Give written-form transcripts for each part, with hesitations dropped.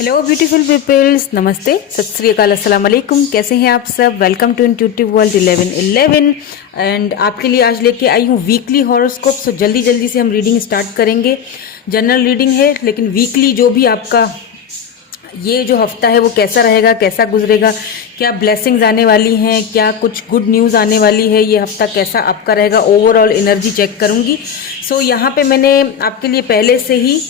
Hello beautiful peoples, नमस्ते, सत श्री अकाल, अस्सलाम वालेकुम। कैसे हैं आप सब? Welcome to intuitive world 1111 and आपके लिए आज लेके आई हूँ वीकली हॉरोस्कोप। सो जल्दी जल्दी से हम रीडिंग स्टार्ट करेंगे। जनरल रीडिंग है, लेकिन वीकली जो भी आपका ये जो हफ्ता है वो कैसा रहेगा, कैसा गुजरेगा, क्या ब्लेसिंग्स आने वाली हैं, क्या कुछ गुड न्यूज़ आने वाली है, ये हफ्ता कैसा आपका रहेगा, ओवरऑल एनर्जी चेक करूँगी। सो यहाँ पे मैंने आपके लिए पहले से ही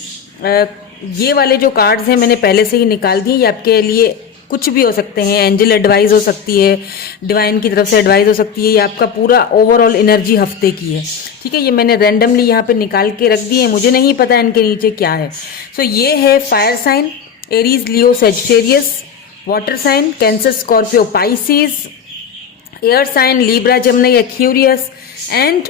ये वाले जो कार्ड्स हैं मैंने पहले से ही निकाल दिए। ये आपके लिए कुछ भी हो सकते हैं, एंजल एडवाइस हो सकती है, डिवाइन की तरफ से एडवाइस हो सकती है, ये आपका पूरा ओवरऑल एनर्जी हफ्ते की है। ठीक है, ये मैंने रैंडमली यहाँ पे निकाल के रख दिए हैं, मुझे नहीं पता इनके नीचे क्या है। सो ये है fire sign, Aries, Leo, Sagittarius, water sign, Cancer, Scorpio, Pisces, air sign, Libra, Gemini, Aquarius and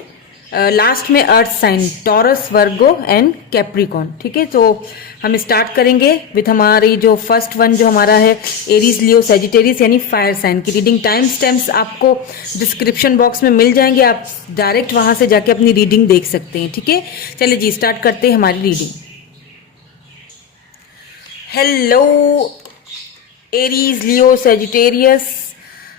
last में earth sign, Taurus, Virgo and Capricorn. ठीक है, तो हम स्टार्ट करेंगे विथ हमारी जो फर्स्ट वन जो हमारा है एरीज, लियो, सेजिटेरियस यानी फायर साइन की रीडिंग। टाइम स्टैम्प्स आपको डिस्क्रिप्शन बॉक्स में मिल जाएंगे, आप डायरेक्ट वहां से जाके अपनी रीडिंग देख सकते हैं। ठीक है, चलिए जी स्टार्ट करते हैं हमारी reading. Hello Aries, Leo, Sagittarius,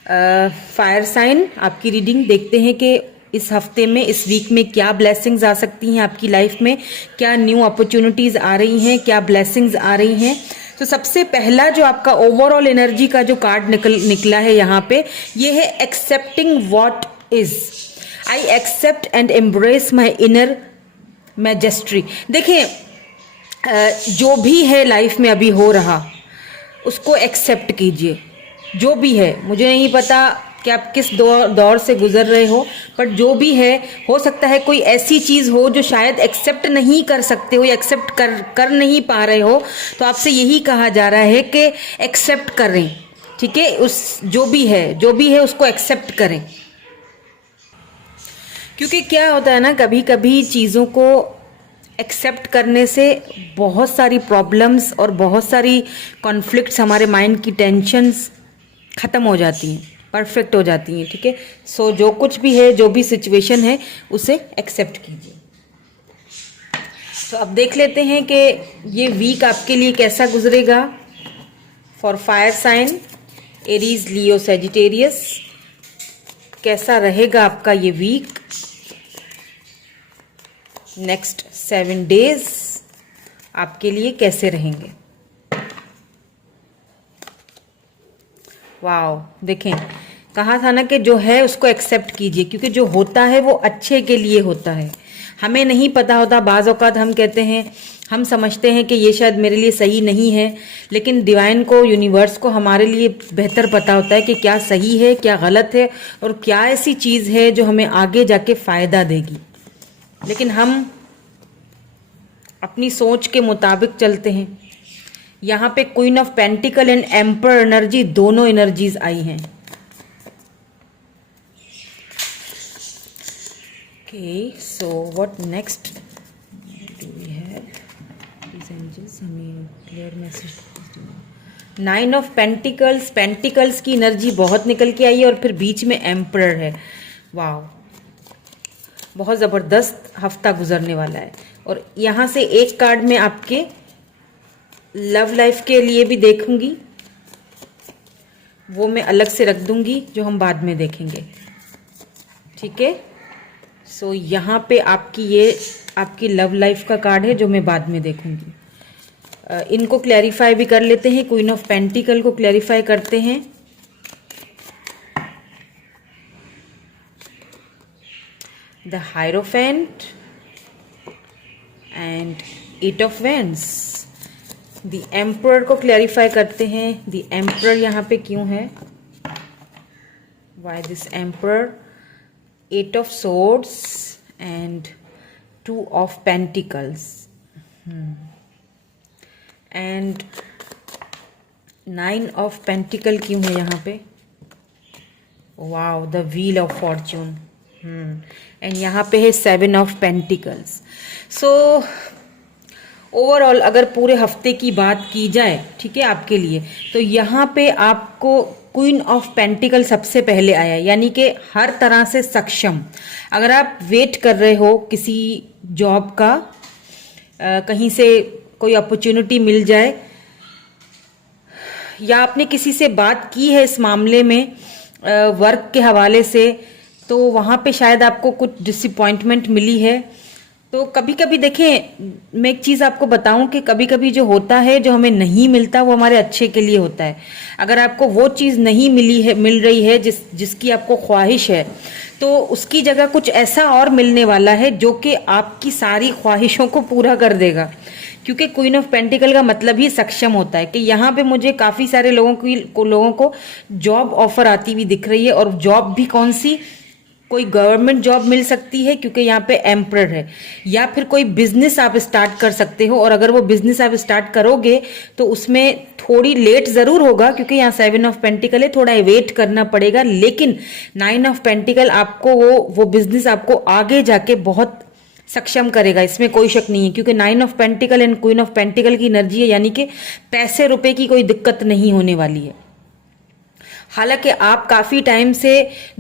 fire sign, आपकी रीडिंग देखते हैं कि इस हफ्ते में, इस वीक में क्या ब्लेसिंग्स आ सकती हैं आपकी लाइफ में, क्या न्यू अपॉर्चुनिटीज आ रही हैं, क्या ब्लेसिंग्स आ रही हैं। तो सबसे पहला जो आपका ओवरऑल एनर्जी का जो कार्ड निकला है यहाँ पे, ये है accepting what is. I accept and embrace my inner majesty. देखिए, जो भी है लाइफ में अभी हो रहा, उसको एक्सेप्ट कीजिए। जो भी है, मुझे नहीं पता कि आप किस दौर से गुजर रहे हो, पर जो भी है, हो सकता है कोई ऐसी चीज़ हो जो शायद एक्सेप्ट नहीं कर सकते हो या एक्सेप्ट कर नहीं पा रहे हो, तो आपसे यही कहा जा रहा है कि एक्सेप्ट करें। ठीक है, उस जो भी है उसको एक्सेप्ट करें। क्योंकि क्या होता है ना, कभी कभी चीज़ों को एक्सेप्ट करने से बहुत सारी प्रॉब्लम्स और बहुत सारी कॉन्फ्लिक्ट्स, हमारे माइंड की टेंशन्स ख़त्म हो जाती हैं, परफेक्ट हो जाती हैं। ठीक है, सो जो कुछ भी है, जो भी सिचुएशन है, उसे एक्सेप्ट कीजिए। तो अब देख लेते हैं कि ये वीक आपके लिए कैसा गुजरेगा। For fire sign, Aries, Leo, Sagittarius, कैसा रहेगा आपका ये वीक। नेक्स्ट 7 डेज आपके लिए कैसे रहेंगे। वाओ, देखें, कहा था ना कि जो है उसको एक्सेप्ट कीजिए, क्योंकि जो होता है वो अच्छे के लिए होता है। हमें नहीं पता होता, बाज़ औक़ात हम कहते हैं, हम समझते हैं कि ये शायद मेरे लिए सही नहीं है, लेकिन डिवाइन को, यूनिवर्स को हमारे लिए बेहतर पता होता है कि क्या सही है, क्या गलत है, और क्या ऐसी चीज़ है जो हमें आगे जाके फ़ायदा देगी। लेकिन हम अपनी सोच के मुताबिक चलते हैं। यहाँ पे queen of pentacle and emperor energy, दोनों एनर्जीज आई हैं। Okay, so what next do we have? Please angels, हमें clear message. 9 of pentacles, pentacles की एनर्जी बहुत निकल के आई है, और फिर बीच में एम्पर है। वाह, बहुत ज़बरदस्त हफ्ता गुजरने वाला है। और यहाँ से एक कार्ड में आपके लव लाइफ के लिए भी देखूंगी, वो मैं अलग से रख दूंगी, जो हम बाद में देखेंगे। ठीक है, सो यहाँ पे आपकी लव लाइफ का कार्ड है, जो मैं बाद में देखूंगी। इनको क्लैरिफाई भी कर लेते हैं। क्वीन ऑफ पेंटिकल को क्लैरिफाई करते हैं। The hierophant and 8 of vends. The emperor को क्लैरिफाई करते हैं। द एम्परर यहाँ पे क्यों है, why this emperor. 8 of swords and 2 of pentacles and 9 of pentacle क्यों है यहाँ पे। Wow, the wheel of Fortune and यहाँ पे है 7 ऑफ पेंटिकल्स। सो ओवरऑल अगर पूरे हफ्ते की बात की जाए, ठीक है, आपके लिए, तो यहाँ पे आपको क्वीन ऑफ पेंटिकल सबसे पहले आया, यानी कि हर तरह से सक्षम। अगर आप वेट कर रहे हो किसी जॉब का, कहीं से कोई अपॉर्चुनिटी मिल जाए, या आपने किसी से बात की है इस मामले में वर्क के हवाले से, तो वहाँ पे शायद आपको कुछ डिसअपॉइंटमेंट मिली है। तो कभी कभी देखें, मैं एक चीज़ आपको बताऊं कि कभी कभी जो होता है, जो हमें नहीं मिलता, वो हमारे अच्छे के लिए होता है। अगर आपको वो चीज़ नहीं मिल रही है जिसकी आपको ख्वाहिश है, तो उसकी जगह कुछ ऐसा और मिलने वाला है जो कि आपकी सारी ख्वाहिशों को पूरा कर देगा। क्योंकि क्वीन ऑफ पेंटिकल का मतलब ही सक्षम होता है कि यहाँ पे मुझे काफ़ी सारे लोगों को जॉब ऑफर आती हुई दिख रही है। और जॉब भी कौन सी, कोई गवर्नमेंट जॉब मिल सकती है क्योंकि यहाँ पे एम्परर है, या फिर कोई बिजनेस आप स्टार्ट कर सकते हो। और अगर वो बिजनेस आप स्टार्ट करोगे तो उसमें थोड़ी लेट जरूर होगा, क्योंकि यहाँ 7 ऑफ पेंटिकल है, थोड़ा वेट करना पड़ेगा। लेकिन 9 ऑफ पेंटिकल आपको वो बिजनेस आपको आगे जाके बहुत सक्षम करेगा, इसमें कोई शक नहीं है। क्योंकि 9 of pentacle and queen of pentacle की एनर्जी है, यानी कि पैसे रुपए की कोई दिक्कत नहीं होने वाली है। हालांकि आप काफी टाइम से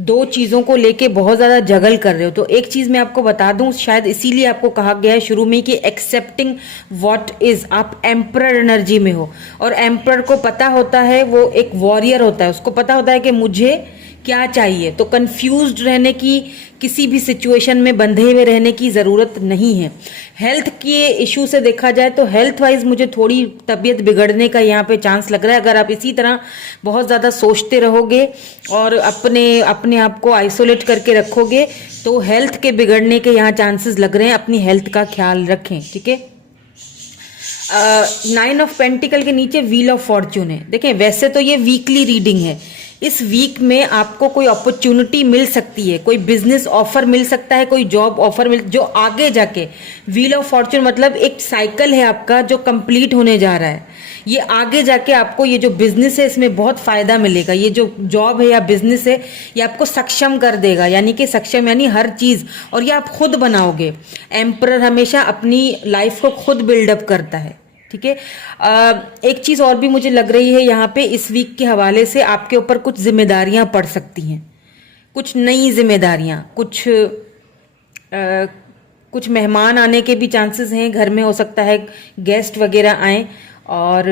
दो चीजों को लेके बहुत ज्यादा जगल कर रहे हो। तो एक चीज मैं आपको बता दूं, शायद इसीलिए आपको कहा गया है शुरू में कि एक्सेप्टिंग व्हाट इज, आप एम्परर एनर्जी में हो। और एम्परर को पता होता है, वो एक वॉरियर होता है, उसको पता होता है कि मुझे क्या चाहिए। तो कंफ्यूज्ड रहने की, किसी भी सिचुएशन में बंधे हुए रहने की ज़रूरत नहीं है। हेल्थ के इशू से देखा जाए तो हेल्थ वाइज मुझे थोड़ी तबीयत बिगड़ने का यहाँ पे चांस लग रहा है। अगर आप इसी तरह बहुत ज़्यादा सोचते रहोगे और अपने आप को आइसोलेट करके रखोगे तो हेल्थ के बिगड़ने के यहाँ चांसेस लग रहे हैं। अपनी हेल्थ का ख्याल रखें, ठीक है। 9 ऑफ पेंटिकल के नीचे व्हील ऑफ फॉर्च्यून है। देखें, वैसे तो ये वीकली रीडिंग है, इस वीक में आपको कोई अपॉर्चुनिटी मिल सकती है, कोई बिजनेस ऑफर मिल सकता है, कोई जॉब ऑफर जो आगे जाके, व्हील ऑफ फॉर्च्यून मतलब एक साइकिल है आपका जो कंप्लीट होने जा रहा है। ये आगे जाके आपको ये जो बिजनेस है इसमें बहुत फायदा मिलेगा। ये जो जॉब है या बिजनेस है ये आपको सक्षम कर देगा, यानी कि सक्षम यानी हर चीज, और ये आप खुद बनाओगे। एम्परर हमेशा अपनी लाइफ को खुद बिल्डअप करता है, ठीक है। एक चीज और भी मुझे लग रही है यहाँ पे, इस वीक के हवाले से आपके ऊपर कुछ जिम्मेदारियां पड़ सकती हैं, कुछ नई जिम्मेदारियां, कुछ मेहमान आने के भी चांसेस हैं, घर में हो सकता है गेस्ट वगैरह आए, और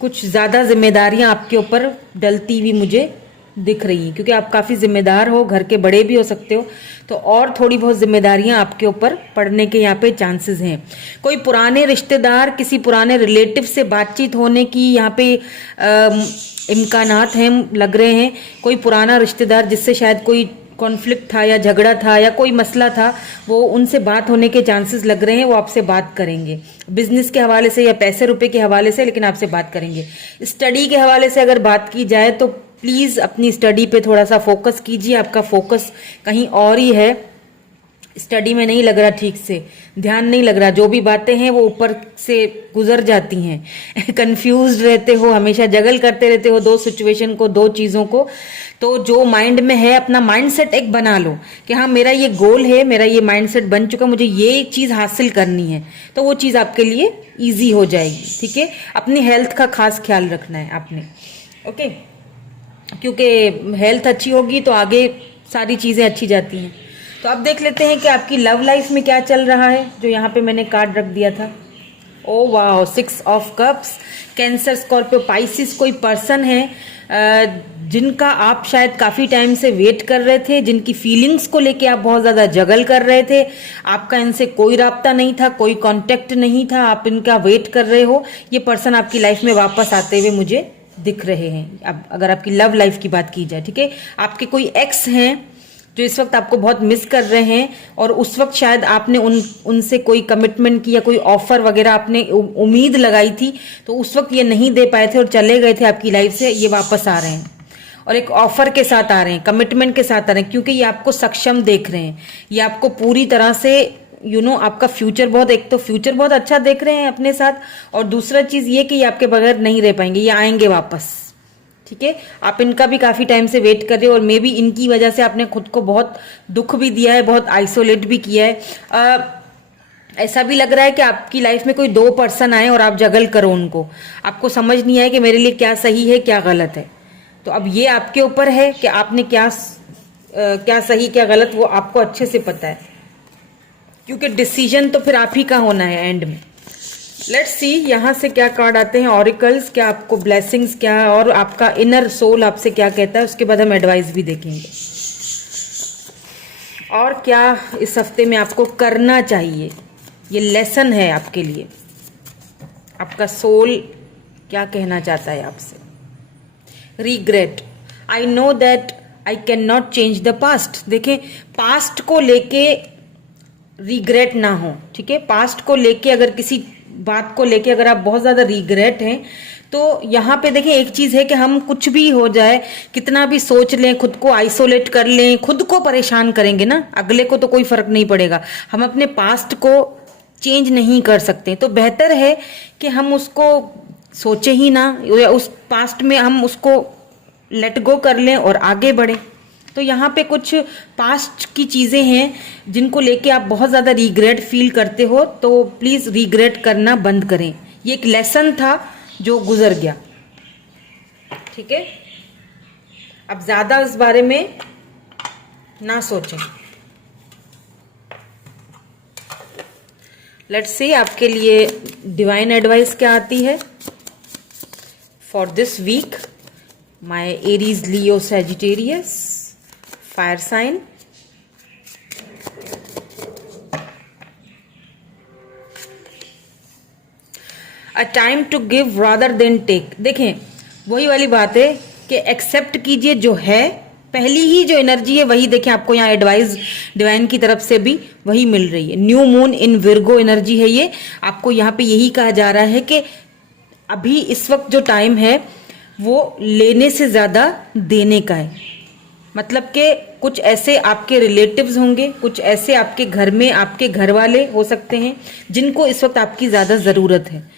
कुछ ज़्यादा जिम्मेदारियां आपके ऊपर डलती हुई मुझे दिख रही हैं, क्योंकि आप काफ़ी जिम्मेदार हो, घर के बड़े भी हो सकते हो, तो और थोड़ी बहुत जिम्मेदारियां आपके ऊपर पड़ने के यहाँ पे चांसेस हैं। कोई पुराने रिश्तेदार, किसी पुराने रिलेटिव से बातचीत होने की यहाँ पे इम्कानात हैं, लग रहे हैं। कोई पुराना रिश्तेदार जिससे शायद कोई कॉन्फ्लिक्ट था या झगड़ा था या कोई मसला था, वो उनसे बात होने के चांसेस लग रहे हैं, वो आपसे बात करेंगे बिजनेस के हवाले से या पैसे रुपए के हवाले से, लेकिन आपसे बात करेंगे। स्टडी के हवाले से अगर बात की जाए तो प्लीज अपनी स्टडी पे थोड़ा सा फोकस कीजिए, आपका फोकस कहीं और ही है, स्टडी में नहीं लग रहा, ठीक से ध्यान नहीं लग रहा, जो भी बातें हैं वो ऊपर से गुजर जाती हैं। कंफ्यूज रहते हो, हमेशा जगल करते रहते हो दो सिचुएशन को, दो चीजों को। तो जो माइंड में है अपना माइंडसेट एक बना लो कि हाँ मेरा ये गोल है, मेरा ये माइंडसेट बन चुका, मुझे ये चीज हासिल करनी है, तो वो चीज आपके लिए ईजी हो जाएगी, ठीक है। अपनी हेल्थ का खास ख्याल रखना है आपने, ओके, क्योंकि हेल्थ अच्छी होगी तो आगे सारी चीजें अच्छी जाती हैं। तो अब देख लेते हैं कि आपकी लव लाइफ में क्या चल रहा है, जो यहाँ पे मैंने कार्ड रख दिया था। ओ वाह, 6 of cups. Cancer, Scorpio, Pisces कोई पर्सन है जिनका आप शायद काफी टाइम से वेट कर रहे थे, जिनकी फीलिंग्स को लेके आप बहुत ज्यादा जगल कर रहे थे। आपका इनसे कोई राब्ता नहीं था, कोई कांटेक्ट नहीं था, आप इनका वेट कर रहे हो। ये पर्सन आपकी लाइफ में वापस आते हुए मुझे दिख रहे हैं। अब अगर आपकी लव लाइफ की बात की जाए, ठीक है, आपके कोई एक्स हैं जो इस वक्त आपको बहुत मिस कर रहे हैं, और उस वक्त शायद आपने उनसे कोई कमिटमेंट की या कोई ऑफर वगैरह आपने उम्मीद लगाई थी, तो उस वक्त ये नहीं दे पाए थे और चले गए थे आपकी लाइफ से। ये वापस आ रहे हैं और एक ऑफर के साथ आ रहे हैं, कमिटमेंट के साथ आ रहे हैं, क्योंकि ये आपको सक्षम देख रहे हैं, ये आपको पूरी तरह से आपका फ्यूचर बहुत, एक तो फ्यूचर बहुत अच्छा देख रहे हैं अपने साथ, और दूसरा चीज ये कि ये आपके बगैर नहीं रह पाएंगे, ये आएंगे वापस, ठीक है। आप इनका भी काफी टाइम से वेट कर रहे हो, और मे बी इनकी वजह से आपने खुद को बहुत दुख भी दिया है, बहुत आइसोलेट भी किया है। ऐसा भी लग रहा है कि आपकी लाइफ में कोई दो पर्सन आए और आप जगल करो उनको, आपको समझ नहीं आए कि मेरे लिए क्या सही है क्या गलत है। तो अब ये आपके ऊपर है कि आपने क्या सही क्या गलत, वो आपको अच्छे से पता है, क्योंकि डिसीजन तो फिर आप ही का होना है एंड में। लेट्स सी यहाँ से क्या कार्ड आते हैं, ऑरिकल्स, क्या आपको ब्लेसिंग्स, क्या और आपका इनर सोल आपसे क्या कहता है, उसके बाद हम एडवाइस भी देखेंगे और क्या इस हफ्ते में आपको करना चाहिए। ये लेसन है आपके लिए, आपका सोल क्या कहना चाहता है आपसे। Regret, I know that I can not change the past. देखें, पास्ट को लेके रिग्रेट ना हो, ठीक है। पास्ट को लेके अगर किसी बात को लेके अगर आप बहुत ज्यादा रिग्रेट हैं तो यहाँ पे देखें, एक चीज है कि हम कुछ भी हो जाए, कितना भी सोच लें, खुद को आइसोलेट कर लें, खुद को परेशान करेंगे ना, अगले को तो कोई फर्क नहीं पड़ेगा। हम अपने पास्ट को चेंज नहीं कर सकते, तो बेहतर है कि हम उसको सोचे ही ना, या उस पास्ट में हम उसको लेट गो कर लें और आगे बढ़ें। तो यहाँ पे कुछ पास्ट की चीज़ें हैं जिनको लेके आप बहुत ज़्यादा रिग्रेट फील करते हो, तो प्लीज़ रिग्रेट करना बंद करें। ये एक लेसन था जो गुजर गया, ठीक है। अब ज़्यादा इस बारे में ना सोचें। लेट्स सी आपके लिए डिवाइन एडवाइस क्या आती है for this week. My Aries, Leo, Sagittarius, fire sign. A time to give rather than take. देखें, वही वाली बात है कि एक्सेप्ट कीजिए जो है, पहली ही जो एनर्जी है वही। देखें, आपको यहाँ एडवाइस डिवाइन की तरफ से भी वही मिल रही है। New moon in Virgo energy है ये। आपको यहाँ पे यही कहा जा रहा है कि अभी इस वक्त जो टाइम है वो लेने से ज्यादा देने का है। मतलब कि कुछ ऐसे आपके रिलेटिव्स होंगे, कुछ ऐसे आपके घर में आपके घर वाले हो सकते हैं जिनको इस वक्त आपकी ज्यादा जरूरत है।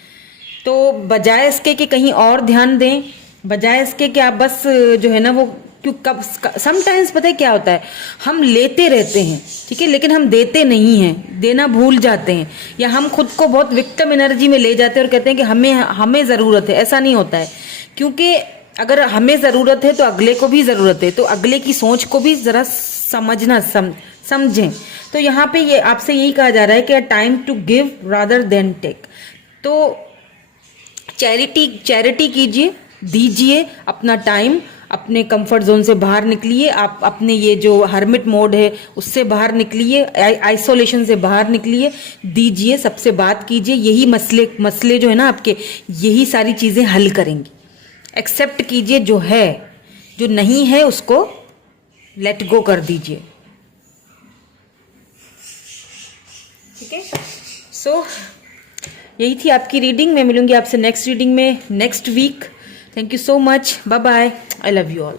तो बजाय इसके कि कहीं और ध्यान दें, बजाय इसके कि आप बस जो है ना वो, क्यों कब समटाइम्स पता है क्या होता है, हम लेते रहते हैं, ठीक है, लेकिन हम देते नहीं हैं, देना भूल जाते हैं, या हम खुद को बहुत विक्टिम एनर्जी में ले जाते हैं और कहते हैं कि हमें ज़रूरत है। ऐसा नहीं होता है, क्योंकि अगर हमें ज़रूरत है तो अगले को भी ज़रूरत है, तो अगले की सोच को भी ज़रा समझना, समझें। तो यहाँ पे ये आपसे यही कहा जा रहा है कि time to give rather than take. तो चैरिटी कीजिए, दीजिए अपना टाइम, अपने कंफर्ट जोन से बाहर निकलिए, आप अपने ये जो हर्मिट मोड है उससे बाहर निकलिए, आइसोलेशन से बाहर निकलिए, दीजिए, सबसे बात कीजिए। यही मसले जो है ना आपके, यही सारी चीज़ें हल करेंगी। एक्सेप्ट कीजिए जो है, जो नहीं है उसको लेट गो कर दीजिए, ठीक है। सो यही थी आपकी रीडिंग। मैं मिलूंगी आपसे नेक्स्ट रीडिंग में next week. Thank you so much, bye bye, I love you all.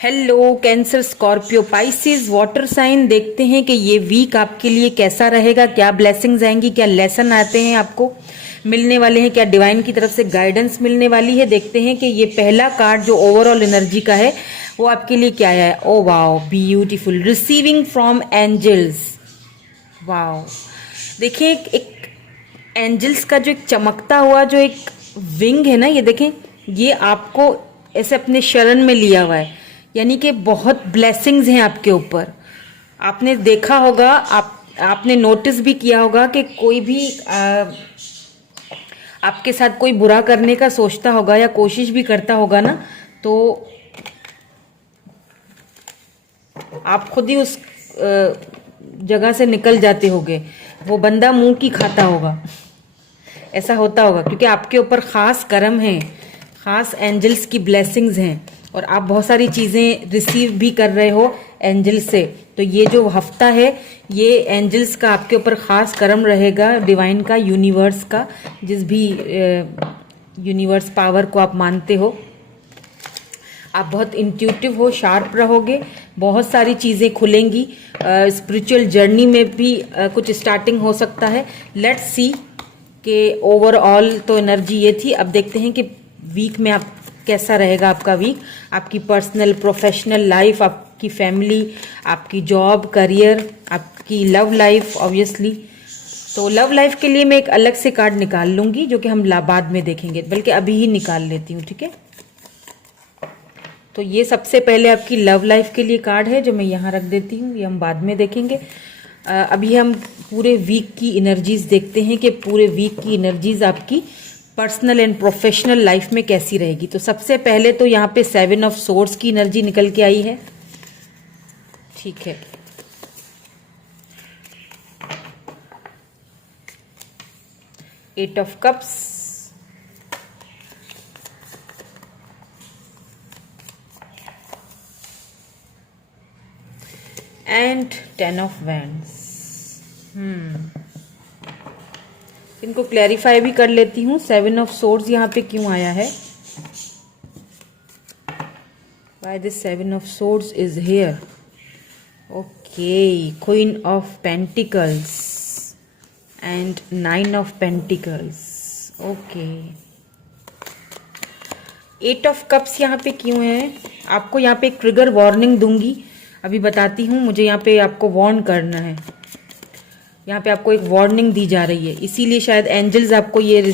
Hello Cancer, Scorpio, Pisces, water sign. देखते हैं कि ये वीक आपके लिए कैसा रहेगा, क्या ब्लेसिंग्स आएंगी, क्या लेसन आते हैं आपको मिलने वाले हैं, क्या डिवाइन की तरफ से गाइडेंस मिलने वाली है। देखते हैं कि ये पहला कार्ड जो ओवरऑल एनर्जी का है वो आपके लिए क्या है। Oh wow, beautiful, receiving from angels. Wow, देखिए एक एंजल्स का जो एक चमकता हुआ जो एक विंग है ना, ये देखें, ये आपको ऐसे अपने शरण में लिया हुआ है, यानी कि बहुत ब्लेसिंग्स हैं आपके ऊपर। आपने देखा होगा, आपने नोटिस भी किया होगा कि कोई भी आपके साथ कोई बुरा करने का सोचता होगा या कोशिश भी करता होगा ना, तो आप खुद ही उस जगह से निकल जाते होगे, वो बंदा मुंह की खाता होगा, ऐसा होता होगा, क्योंकि आपके ऊपर खास करम है, खास एंजल्स की ब्लेसिंग्स हैं और आप बहुत सारी चीज़ें रिसीव भी कर रहे हो एंजल से। तो ये जो हफ्ता है ये एंजल्स का आपके ऊपर खास करम रहेगा, डिवाइन का, यूनिवर्स का, जिस भी यूनिवर्स पावर को आप मानते हो। आप बहुत इंट्यूटिव हो, शार्प रहोगे, बहुत सारी चीज़ें खुलेंगी, स्पिरिचुअल जर्नी में भी कुछ स्टार्टिंग हो सकता है। लेट्स सी कि ओवरऑल तो एनर्जी ये थी। अब देखते हैं कि वीक में आप कैसा रहेगा आपका वीक, आपकी पर्सनल प्रोफेशनल लाइफ, आपकी फैमिली, आपकी जॉब, करियर, आपकी लव लाइफ ऑब्वियसली। तो लव लाइफ के लिए मैं एक अलग से कार्ड निकाल लूंगी जो कि हम बाद में देखेंगे, बल्कि अभी ही निकाल लेती हूँ, ठीक है। तो ये सबसे पहले आपकी लव लाइफ के लिए कार्ड है जो मैं यहाँ रख देती हूँ, ये हम बाद में देखेंगे। अभी हम पूरे वीक की एनर्जीज देखते हैं कि पूरे वीक की एनर्जीज आपकी पर्सनल एंड प्रोफेशनल लाइफ में कैसी रहेगी। तो सबसे पहले तो यहाँ पे 7 ऑफ सोर्ड्स की एनर्जी निकल के आई है, ठीक है। Eight of cups, and 10 of wands. इनको क्लैरिफाई भी कर लेती हूँ। 7 ऑफ सोर्ड्स यहाँ पे क्यों आया है, why this 7 of swords is here. Okay, queen of pentacles and 9 of pentacles. Okay, 8 of cups यहाँ पे क्यों है। आपको यहाँ पे ट्रिगर वार्निंग दूंगी, अभी बताती हूँ। मुझे यहाँ पे आपको वार्न करना है, यहाँ पे आपको एक वार्निंग दी जा रही है, इसीलिए शायद एंजल्स आपको ये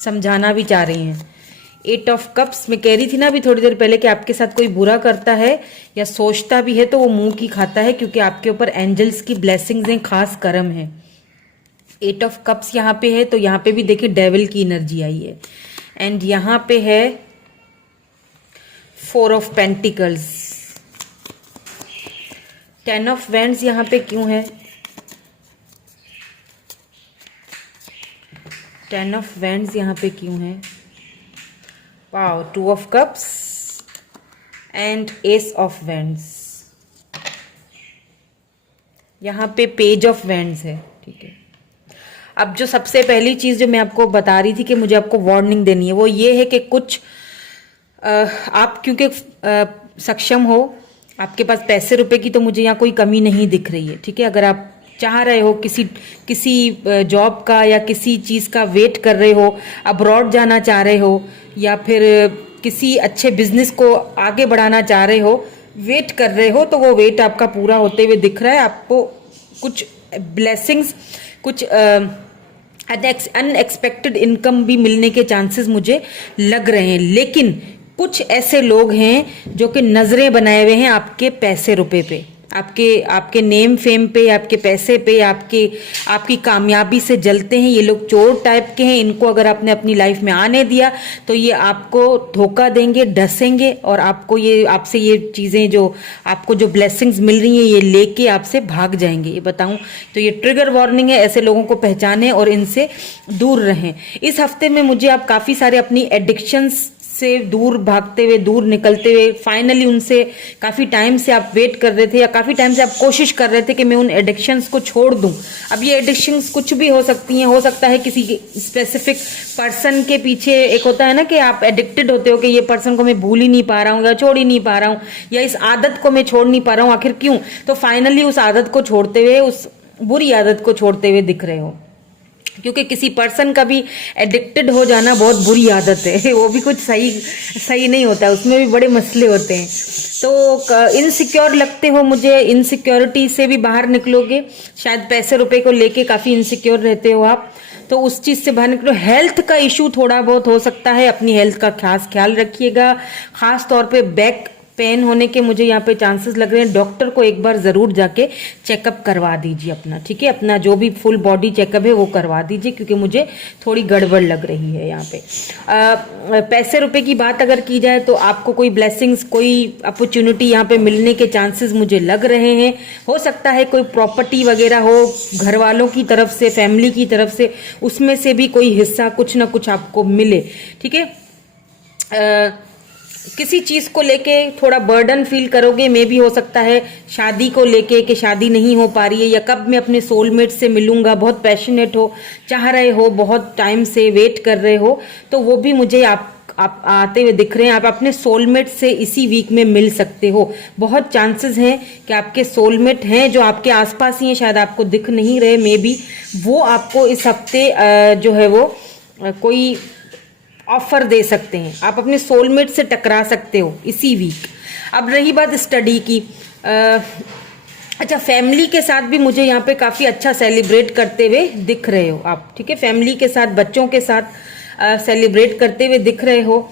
समझाना भी चाह रही हैं। 8 ऑफ कप्स में कह रही थी ना अभी थोड़ी देर पहले कि आपके साथ कोई बुरा करता है या सोचता भी है तो वो मुंह की खाता है, क्योंकि आपके ऊपर एंजल्स की ब्लेसिंग्स हैं, खास करम है। 8 ऑफ कप्स यहाँ पे है, तो यहाँ पे भी देखिए डेविल की एनर्जी आई है। एंड यहाँ पे है 4 ऑफ पेंटिकल्स। 10 ऑफ वैंड्स यहाँ पे क्यों है, 10 ऑफ वैंड्स यहाँ पे क्यों है। Wow, 2 of cups and ace of wands. यहाँ पे पेज ऑफ वैंड्स है, ठीक है। अब जो सबसे पहली चीज जो मैं आपको बता रही थी कि मुझे आपको वार्निंग देनी है, वो ये है कि कुछ आप क्योंकि सक्षम हो, आपके पास पैसे रुपए की तो मुझे यहाँ कोई कमी नहीं दिख रही है, ठीक है। अगर आप चाह रहे हो किसी जॉब का या किसी चीज़ का वेट कर रहे हो, अब्रॉड जाना चाह रहे हो, या फिर किसी अच्छे बिजनेस को आगे बढ़ाना चाह रहे हो, वेट कर रहे हो, तो वो वेट आपका पूरा होते हुए दिख रहा है। आपको कुछ ब्लेसिंग्स, कुछ अनएक्सपेक्टेड इनकम भी मिलने के चांसेस मुझे लग रहे हैं। लेकिन कुछ ऐसे लोग हैं जो कि नजरें बनाए हुए हैं आपके पैसे रुपए पे, आपके नेम फेम पे, आपके पैसे पे, आपकी कामयाबी से जलते हैं। ये लोग चोर टाइप के हैं, इनको अगर आपने अपनी लाइफ में आने दिया तो ये आपको धोखा देंगे, डसेंगे, और आपसे ये चीजें जो आपको जो ब्लेसिंग्स मिल रही हैं ये लेके आपसे भाग जाएंगे। ये बताऊं तो ये ट्रिगर वार्निंग है, ऐसे लोगों को पहचानें और इनसे दूर रहें। इस हफ्ते में मुझे आप काफी सारे अपनी एडिक्शंस से दूर भागते हुए, दूर निकलते हुए, फाइनली उनसे काफी टाइम से आप वेट कर रहे थे या काफी टाइम से आप कोशिश कर रहे थे कि मैं उन एडिक्शंस को छोड़ दूं। अब ये एडिक्शंस कुछ भी हो सकती हैं, हो सकता है किसी स्पेसिफिक पर्सन के पीछे, एक होता है ना कि आप एडिक्टेड होते हो कि ये पर्सन को मैं भूल ही नहीं पा रहा हूँ या छोड़ ही नहीं पा रहा हूँ, या इस आदत को मैं छोड़ नहीं पा रहा हूँ, आखिर क्यों। तो फाइनली उस आदत को छोड़ते हुए, उस बुरी आदत को छोड़ते हुए दिख रहे हो, क्योंकि किसी पर्सन का भी एडिक्टेड हो जाना बहुत बुरी आदत है, वो भी कुछ सही नहीं होता है, उसमें भी बड़े मसले होते हैं। तो इनसिक्योर लगते हो मुझे, इनसिक्योरिटी से भी बाहर निकलोगे। शायद पैसे रुपए को लेके काफी इनसिक्योर रहते हो आप, तो उस चीज से बाहर निकलो। हेल्थ का इशू थोड़ा बहुत हो सकता है, अपनी हेल्थ का खास ख्याल रखिएगा। खास तौर पे बैक पेन होने के मुझे यहाँ पे चांसेस लग रहे हैं। डॉक्टर को एक बार जरूर जाके चेकअप करवा दीजिए अपना, ठीक है। अपना जो भी फुल बॉडी चेकअप है वो करवा दीजिए, क्योंकि मुझे थोड़ी गड़बड़ लग रही है यहाँ पे। पैसे रुपए की बात अगर की जाए तो आपको कोई ब्लेसिंग्स, कोई अपॉर्चुनिटी यहाँ पे मिलने के चांसेस मुझे लग रहे हैं। हो सकता है कोई प्रॉपर्टी वगैरह हो घर वालों की तरफ से, फैमिली की तरफ से, उसमें से भी कोई हिस्सा कुछ ना कुछ आपको मिले, ठीक है। किसी चीज को लेके थोड़ा बर्डन फील करोगे, मे भी हो सकता है शादी को लेके कि शादी नहीं हो पा रही है, या कब मैं अपने सोलमेट से मिलूंगा, बहुत पैशनेट हो, चाह रहे हो, बहुत टाइम से वेट कर रहे हो, तो वो भी मुझे आप आते हुए दिख रहे हैं। आप अपने सोलमेट से इसी वीक में मिल सकते हो। बहुत चांसेस हैं कि आपके सोलमेट हैं जो आपके आसपास ही हैं, शायद आपको दिख नहीं रहे, मे बी वो आपको इस हफ्ते जो है वो कोई ऑफर दे सकते हैं। आप अपने सोलमेट से टकरा सकते हो इसी वीक। अब रही बात स्टडी की, अच्छा, फैमिली के साथ भी मुझे यहाँ पे काफी अच्छा सेलिब्रेट करते हुए दिख रहे हो आप, ठीक है। फैमिली के साथ, बच्चों के साथ सेलिब्रेट करते हुए दिख रहे हो।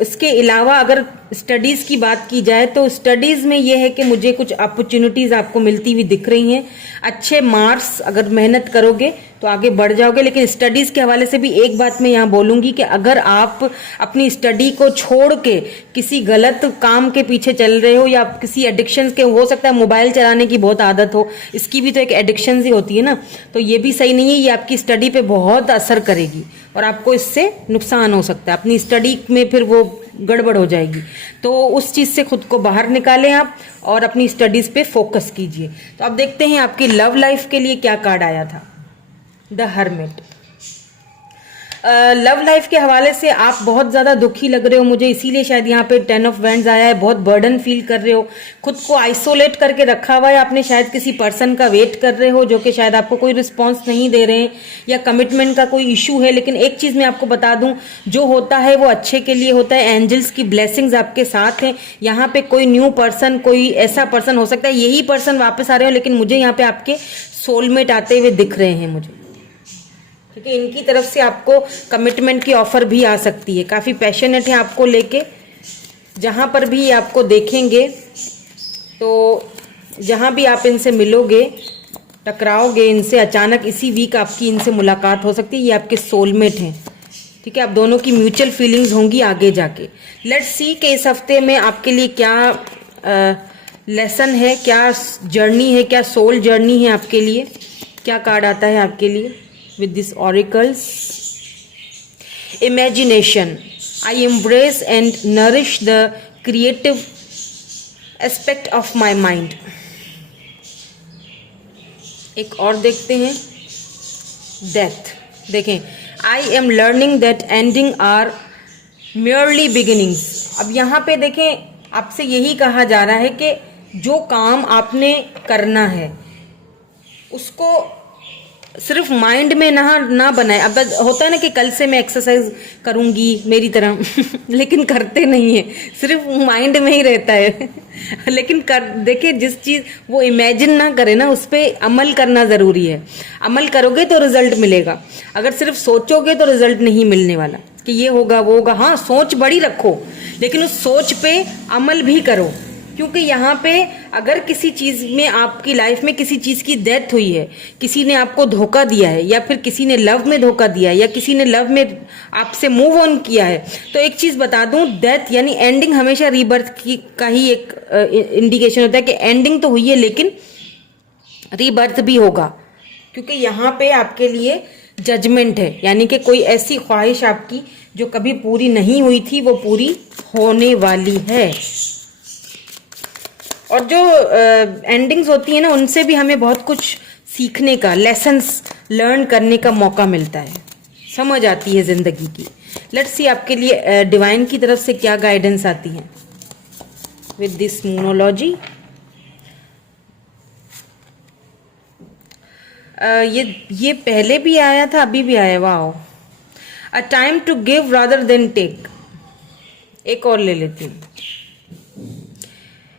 इसके अलावा अगर स्टडीज़ की बात की जाए तो स्टडीज़ में ये है कि मुझे कुछ अपॉर्चुनिटीज़ आपको मिलती हुई दिख रही हैं। अच्छे मार्क्स, अगर मेहनत करोगे तो आगे बढ़ जाओगे। लेकिन स्टडीज़ के हवाले से भी एक बात मैं यहाँ बोलूँगी कि अगर आप अपनी स्टडी को छोड़ के किसी गलत काम के पीछे चल रहे हो या किसी एडिक्शन के, हो सकता है मोबाइल चलाने की बहुत आदत हो, इसकी भी तो एक एडिक्शन ही होती है ना, तो ये भी सही नहीं है। ये आपकी स्टडी पे बहुत असर करेगी और आपको इससे नुकसान हो सकता है। अपनी स्टडी में फिर वो गड़बड़ हो जाएगी। तो उस चीज़ से खुद को बाहर निकालें आप और अपनी स्टडीज़ पे फोकस कीजिए। तो अब देखते हैं आपकी लव लाइफ के लिए क्या कार्ड आया था। The hermit. लव लाइफ के हवाले से आप बहुत ज़्यादा दुखी लग रहे हो मुझे, इसीलिए शायद यहाँ पे 10 ऑफ वैंड्स आया है। बहुत बर्डन फील कर रहे हो, खुद को आइसोलेट करके रखा हुआ है आपने। शायद किसी पर्सन का वेट कर रहे हो जो कि शायद आपको कोई रिस्पॉन्स नहीं दे रहे हैं या कमिटमेंट का कोई इशू है। लेकिन एक चीज़ मैं आपको बता दूं, जो होता है वो अच्छे के लिए होता है। एंजल्स की ब्लेसिंग्स आपके साथ हैं। यहाँ पे कोई न्यू पर्सन, कोई ऐसा पर्सन हो सकता है, यही पर्सन वापस आ रहे हो, लेकिन मुझे यहाँ पे आपके सोलमेट आते हुए दिख रहे हैं मुझे। ठीक है, इनकी तरफ से आपको कमिटमेंट की ऑफर भी आ सकती है। काफ़ी पैशनेट है आपको लेके। जहाँ पर भी आपको देखेंगे तो जहाँ भी आप इनसे मिलोगे, टकराओगे इनसे, अचानक इसी वीक आपकी इनसे मुलाकात हो सकती है। ये आपके सोलमेट हैं। ठीक है, आप दोनों की म्यूचुअल फीलिंग्स होंगी आगे जाके। लेट्स सी कि इस हफ्ते में आपके लिए क्या लेसन है, क्या जर्नी है, क्या सोल जर्नी है आपके लिए। क्या कार्ड आता है आपके लिए with this oracles? Imagination. I embrace and nourish the creative aspect of my mind. एक और देखते हैं, death. देखें, I am learning that ending are merely beginnings. अब यहाँ पे देखें, आपसे यही कहा जा रहा है कि जो काम आपने करना है उसको सिर्फ माइंड में ना बनाए। अब होता है ना कि कल से मैं एक्सरसाइज करूंगी मेरी तरह लेकिन करते नहीं है, सिर्फ माइंड में ही रहता है लेकिन देखिए, जिस चीज़ वो इमेजिन ना करे ना, उस पर अमल करना ज़रूरी है। अमल करोगे तो रिजल्ट मिलेगा। अगर सिर्फ सोचोगे तो रिजल्ट नहीं मिलने वाला कि ये होगा वो होगा। हाँ, सोच बड़ी रखो, लेकिन उस सोच पे अमल भी करो। क्योंकि यहाँ पे अगर किसी चीज़ में, आपकी लाइफ में किसी चीज़ की डेथ हुई है, किसी ने आपको धोखा दिया है, या फिर किसी ने लव में धोखा दिया है, या किसी ने लव में आपसे मूव ऑन किया है, तो एक चीज़ बता दूं, डेथ यानी एंडिंग हमेशा रीबर्थ का ही एक इंडिकेशन होता है कि एंडिंग तो हुई है लेकिन रीबर्थ भी होगा। क्योंकि यहाँ पे आपके लिए जजमेंट है, यानी कि कोई ऐसी ख्वाहिश आपकी जो कभी पूरी नहीं हुई थी वो पूरी होने वाली है। और जो एंडिंग्स होती है ना, उनसे भी हमें बहुत कुछ सीखने का, लेसन्स लर्न करने का मौका मिलता है, समझ आती है ज़िंदगी की। लेट्स सी आपके लिए डिवाइन की तरफ से क्या गाइडेंस आती है विद दिस मोनोलॉजी। ये पहले भी आया था, अभी भी आया। Wow, a time to give rather than take. एक और ले लेती हूँ।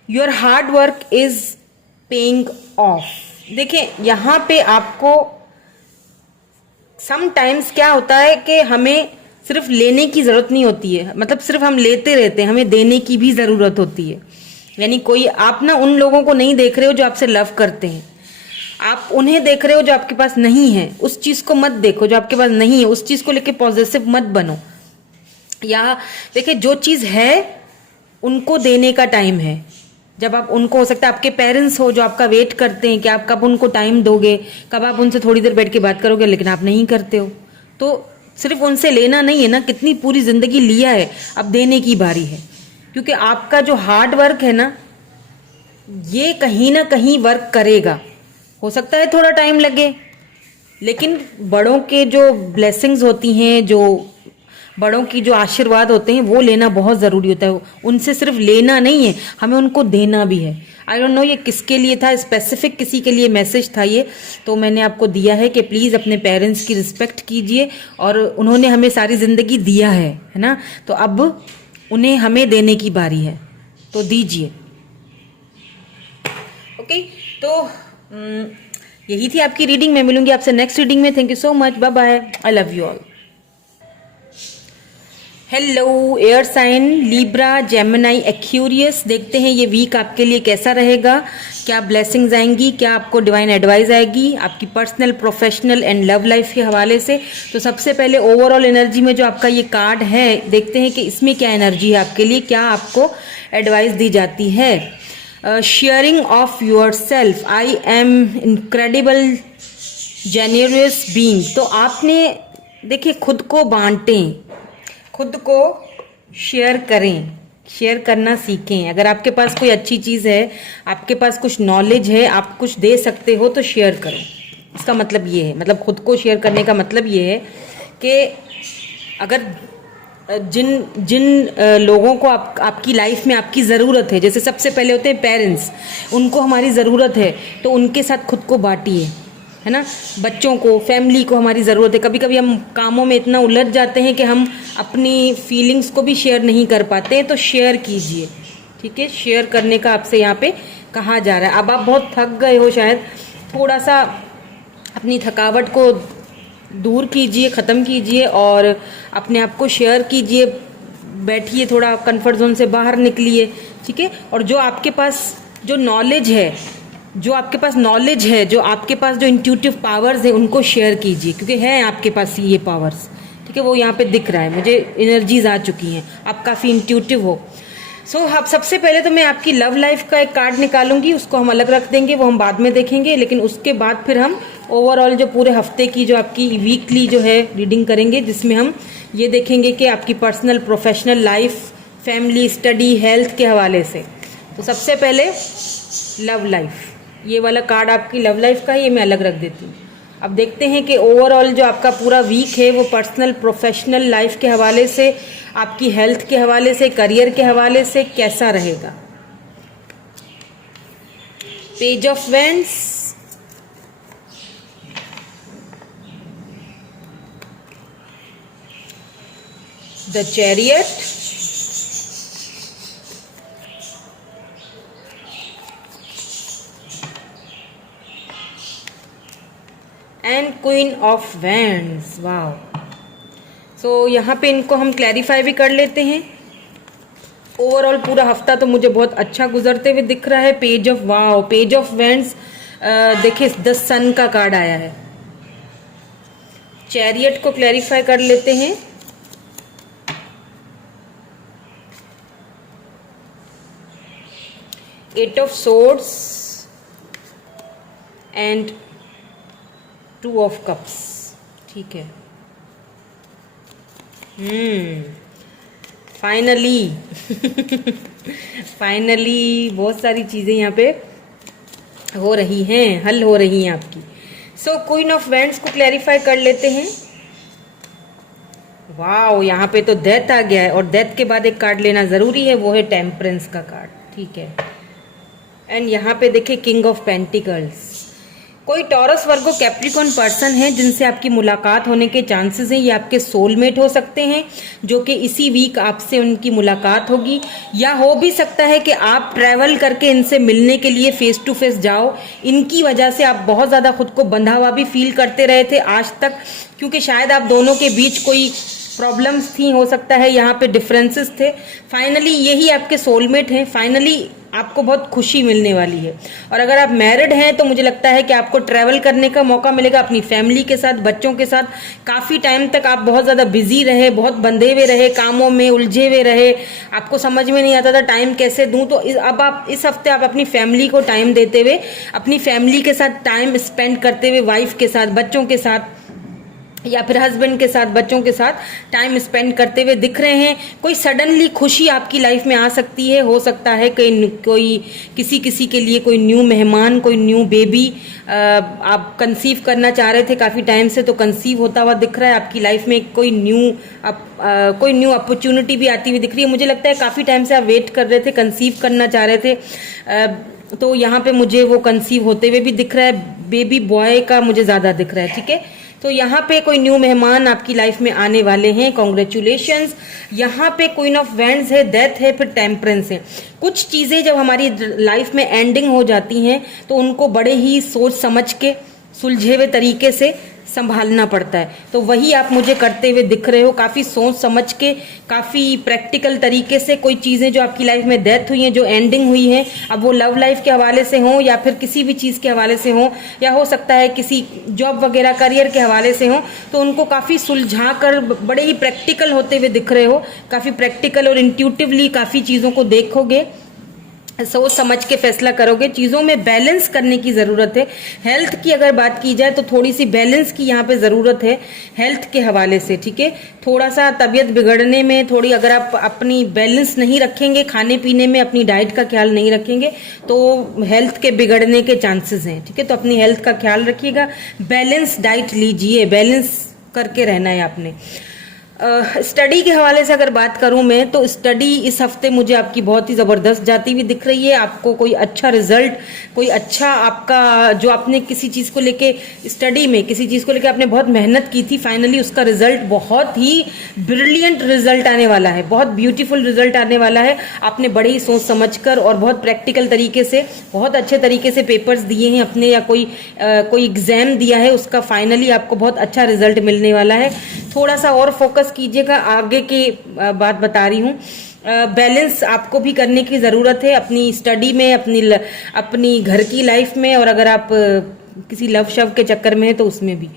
Your hard work is paying off. देखिए, यहाँ पे आपको समटाइम्स क्या होता है कि हमें सिर्फ लेने की ज़रूरत नहीं होती है, मतलब सिर्फ हम लेते रहते हैं, हमें देने की भी ज़रूरत होती है। यानी कोई, आप ना उन लोगों को नहीं देख रहे हो जो आपसे लव करते हैं, आप उन्हें देख रहे हो जो आपके पास नहीं है। उस चीज़ को मत देखो जो आपके पास नहीं है, उस चीज़ को लेके पॉजिटिव मत बनो। या देखिए, जो चीज़ है उनको देने का टाइम है। जब आप उनको, हो सकता है आपके पेरेंट्स हो जो आपका वेट करते हैं कि आप कब उनको टाइम दोगे, कब आप उनसे थोड़ी देर बैठ के बात करोगे, लेकिन आप नहीं करते हो। तो सिर्फ उनसे लेना नहीं है ना, कितनी पूरी ज़िंदगी लिया है, अब देने की बारी है। क्योंकि आपका जो हार्ड वर्क है ना, ये कहीं ना कहीं वर्क करेगा। हो सकता है थोड़ा टाइम लगे, लेकिन बड़ों के जो ब्लेसिंग्स होती हैं, जो बड़ों की जो आशीर्वाद होते हैं, वो लेना बहुत ज़रूरी होता है। उनसे सिर्फ लेना नहीं है, हमें उनको देना भी है। आई डोंट नो ये किसके लिए था, स्पेसिफिक किसी के लिए मैसेज था ये, तो मैंने आपको दिया है कि प्लीज़ अपने पेरेंट्स की रिस्पेक्ट कीजिए। और उन्होंने हमें सारी ज़िंदगी दिया है ना, तो अब उन्हें हमें देने की बारी है, तो दीजिए। ओके, तो यही थी आपकी रीडिंग। मैं मिलूंगी आपसे नेक्स्ट रीडिंग में। Thank you so much, bye bye, I love you all. Hello air sign Libra Gemini Aquarius, देखते हैं ये वीक आपके लिए कैसा रहेगा। क्या ब्लेसिंग्स आएंगी, क्या आपको डिवाइन एडवाइस आएगी आपकी personal, professional and love life के हवाले से। तो सबसे पहले ओवरऑल एनर्जी में जो आपका ये कार्ड है, देखते हैं कि इसमें क्या एनर्जी है आपके लिए, क्या आपको एडवाइस दी जाती है। Sharing of yourself, I am incredible genuine being. तो आपने देखिए खुद को बांटें, खुद को शेयर करें, शेयर करना सीखें। अगर आपके पास कोई अच्छी चीज़ है, आपके पास कुछ नॉलेज है, आप कुछ दे सकते हो तो शेयर करो। इसका मतलब ये है, मतलब खुद को शेयर करने का मतलब ये है कि अगर जिन जिन लोगों को आपकी लाइफ में आपकी ज़रूरत है, जैसे सबसे पहले होते हैं पेरेंट्स, उनको हमारी ज़रूरत है तो उनके साथ खुद को बांटिए, है ना। बच्चों को, फैमिली को हमारी ज़रूरत है। कभी कभी हम कामों में इतना उलझ जाते हैं कि हम अपनी फीलिंग्स को भी शेयर नहीं कर पाते हैं, तो शेयर कीजिए, ठीक है। शेयर करने का आपसे यहाँ पे कहा जा रहा है। अब आप बहुत थक गए हो शायद, थोड़ा सा अपनी थकावट को दूर कीजिए, ख़त्म कीजिए और अपने आप को शेयर कीजिए। बैठिए, थोड़ा कंफर्ट जोन से बाहर निकलिए, ठीक है। और जो आपके पास जो नॉलेज है, जो आपके पास जो इंट्यूटिव पावर्स है, उनको शेयर कीजिए, क्योंकि है आपके पास ये पावर्स, ठीक है। वो यहाँ पे दिख रहा है, मुझे एनर्जीज आ चुकी हैं, आप काफ़ी इंट्यूटिव हो। आप सबसे पहले तो मैं आपकी लव लाइफ का एक कार्ड निकालूंगी, उसको हम अलग रख देंगे, वो हम बाद में देखेंगे। लेकिन उसके बाद फिर हम ओवरऑल जो पूरे हफ्ते की जो आपकी वीकली जो है रीडिंग करेंगे, जिसमें हम ये देखेंगे कि आपकी personal, professional life, family, study, health के हवाले से। तो सबसे पहले लव लाइफ, ये वाला कार्ड आपकी लव लाइफ का है, ये मैं अलग रख देती हूँ। अब देखते हैं कि ओवरऑल जो आपका पूरा वीक है वो पर्सनल, प्रोफेशनल लाइफ के हवाले से, आपकी हेल्थ के हवाले से, करियर के हवाले से कैसा रहेगा। Page of vends, the chariot, and queen of wands. Wow. यहाँ पे इनको हम क्लैरिफाई भी कर लेते हैं। ओवरऑल पूरा हफ्ता तो मुझे बहुत अच्छा गुजरते हुए दिख रहा है। Page of, wow, page of wands, देखिए द सन का कार्ड आया है। चैरियट को क्लैरिफाई कर लेते हैं। Eight of swords and two of cups, ठीक है। फाइनली फाइनली बहुत सारी चीजें यहाँ पे हो रही हैं, हल हो रही हैं आपकी। क्वीन ऑफ वैंड्स को क्लैरिफाई कर लेते हैं। वाओ, यहाँ पे तो डेथ आ गया है, और डेथ के बाद एक कार्ड लेना जरूरी है, वो है टेम्परेंस का कार्ड, ठीक है। एंड यहाँ पे देखिए किंग ऑफ पेंटिकल्स। कोई टॉरस, वर्गो, कैप्रिकॉर्न पर्सन है जिनसे आपकी मुलाकात होने के चांसेस हैं। ये आपके सोलमेट हो सकते हैं, जो कि इसी वीक आपसे उनकी मुलाकात होगी, या हो भी सकता है कि आप ट्रैवल करके इनसे मिलने के लिए फेस टू फेस जाओ। इनकी वजह से आप बहुत ज़्यादा खुद को बंधा हुआ भी फील करते रहे थे आज तक, क्योंकि शायद आप दोनों के बीच कोई प्रॉब्लम्स थी, हो सकता है यहाँ पे डिफरेंसेस थे। फाइनली यही आपके सोलमेट हैं, फाइनली आपको बहुत खुशी मिलने वाली है। और अगर आप मैरिड हैं तो मुझे लगता है कि आपको ट्रैवल करने का मौका मिलेगा अपनी फैमिली के साथ, बच्चों के साथ। काफ़ी टाइम तक आप बहुत ज़्यादा बिजी रहे, बहुत बंधे हुए रहे, कामों में उलझे हुए रहे, आपको समझ में नहीं आता था टाइम कैसे दूं। तो अब आप इस हफ्ते आप अपनी फैमिली को टाइम देते हुए, अपनी फैमिली के साथ टाइम स्पेंड करते हुए, वाइफ के साथ, बच्चों के साथ, या फिर हस्बैंड के साथ, बच्चों के साथ टाइम स्पेंड करते हुए दिख रहे हैं। कोई सडनली खुशी आपकी लाइफ में आ सकती है, हो सकता है कोई किसी के लिए कोई न्यू मेहमान, कोई न्यू बेबी, आप कंसीव करना चाह रहे थे काफ़ी टाइम से, तो कंसीव होता हुआ दिख रहा है आपकी लाइफ में। कोई न्यू अपॉर्चुनिटी भी आती हुई दिख रही है। मुझे लगता है काफ़ी टाइम से आप वेट कर रहे थे, कंसीव करना चाह रहे थे, तो यहाँ पे मुझे वो कंसीव होते हुए भी दिख रहा है। बेबी बॉय का मुझे ज़्यादा दिख रहा है, ठीक है। तो यहाँ पे कोई न्यू मेहमान आपकी लाइफ में आने वाले हैं, कॉन्ग्रेचुलेशंस। यहाँ पे क्वीन ऑफ वैंड्स है, डेथ है, फिर टेम्परेंस है। कुछ चीज़ें जब हमारी लाइफ में एंडिंग हो जाती हैं तो उनको बड़े ही सोच समझ के, सुलझे हुए तरीके से संभालना पड़ता है। तो वही आप मुझे करते हुए दिख रहे हो, काफ़ी सोच समझ के, काफ़ी प्रैक्टिकल तरीके से। कोई चीज़ें जो आपकी लाइफ में डेथ हुई हैं, जो एंडिंग हुई है, अब वो लव लाइफ के हवाले से हो या फिर किसी भी चीज़ के हवाले से हो, या हो सकता है किसी जॉब वगैरह करियर के हवाले से हो, तो उनको काफ़ी सुलझा कर बड़े ही प्रैक्टिकल होते हुए दिख रहे हो। काफ़ी प्रैक्टिकल और इंट्यूटिवली काफ़ी चीज़ों को देखोगे, सोच समझ के फैसला करोगे। चीज़ों में बैलेंस करने की ज़रूरत है। हेल्थ की अगर बात की जाए तो थोड़ी सी बैलेंस की यहाँ पे ज़रूरत है हेल्थ के हवाले से, ठीक है। थोड़ा सा तबीयत बिगड़ने में, थोड़ी अगर आप अपनी बैलेंस नहीं रखेंगे, खाने पीने में अपनी डाइट का ख्याल नहीं रखेंगे, तो हेल्थ के बिगड़ने के चांसेस हैं, ठीक है। तो अपनी हेल्थ का ख्याल रखिएगा, बैलेंस डाइट लीजिए, बैलेंस करके रहना है आपने। स्टडी के हवाले से अगर बात करूं मैं, तो स्टडी इस हफ्ते मुझे आपकी बहुत ही ज़बरदस्त जाती हुई दिख रही है। आपको कोई अच्छा रिजल्ट, कोई अच्छा आपका जो आपने किसी चीज़ को लेके स्टडी में किसी चीज़ को लेके आपने बहुत मेहनत की थी, फाइनली उसका रिजल्ट बहुत ही ब्रिलियंट रिजल्ट आने वाला है, बहुत ब्यूटीफुल रिजल्ट आने वाला है। आपने बड़े ही सोच समझकर और बहुत प्रैक्टिकल तरीके से, बहुत अच्छे तरीके से पेपर्स दिए हैं अपने, या कोई एग्जाम दिया है, उसका फाइनली आपको बहुत अच्छा रिजल्ट मिलने वाला है। थोड़ा सा और फोकस कीजिएगा, आगे की बात बता रही हूँ। बैलेंस आपको भी करने की ज़रूरत है अपनी स्टडी में, अपनी घर की लाइफ में, और अगर आप किसी लव शव के चक्कर में है तो उसमें भी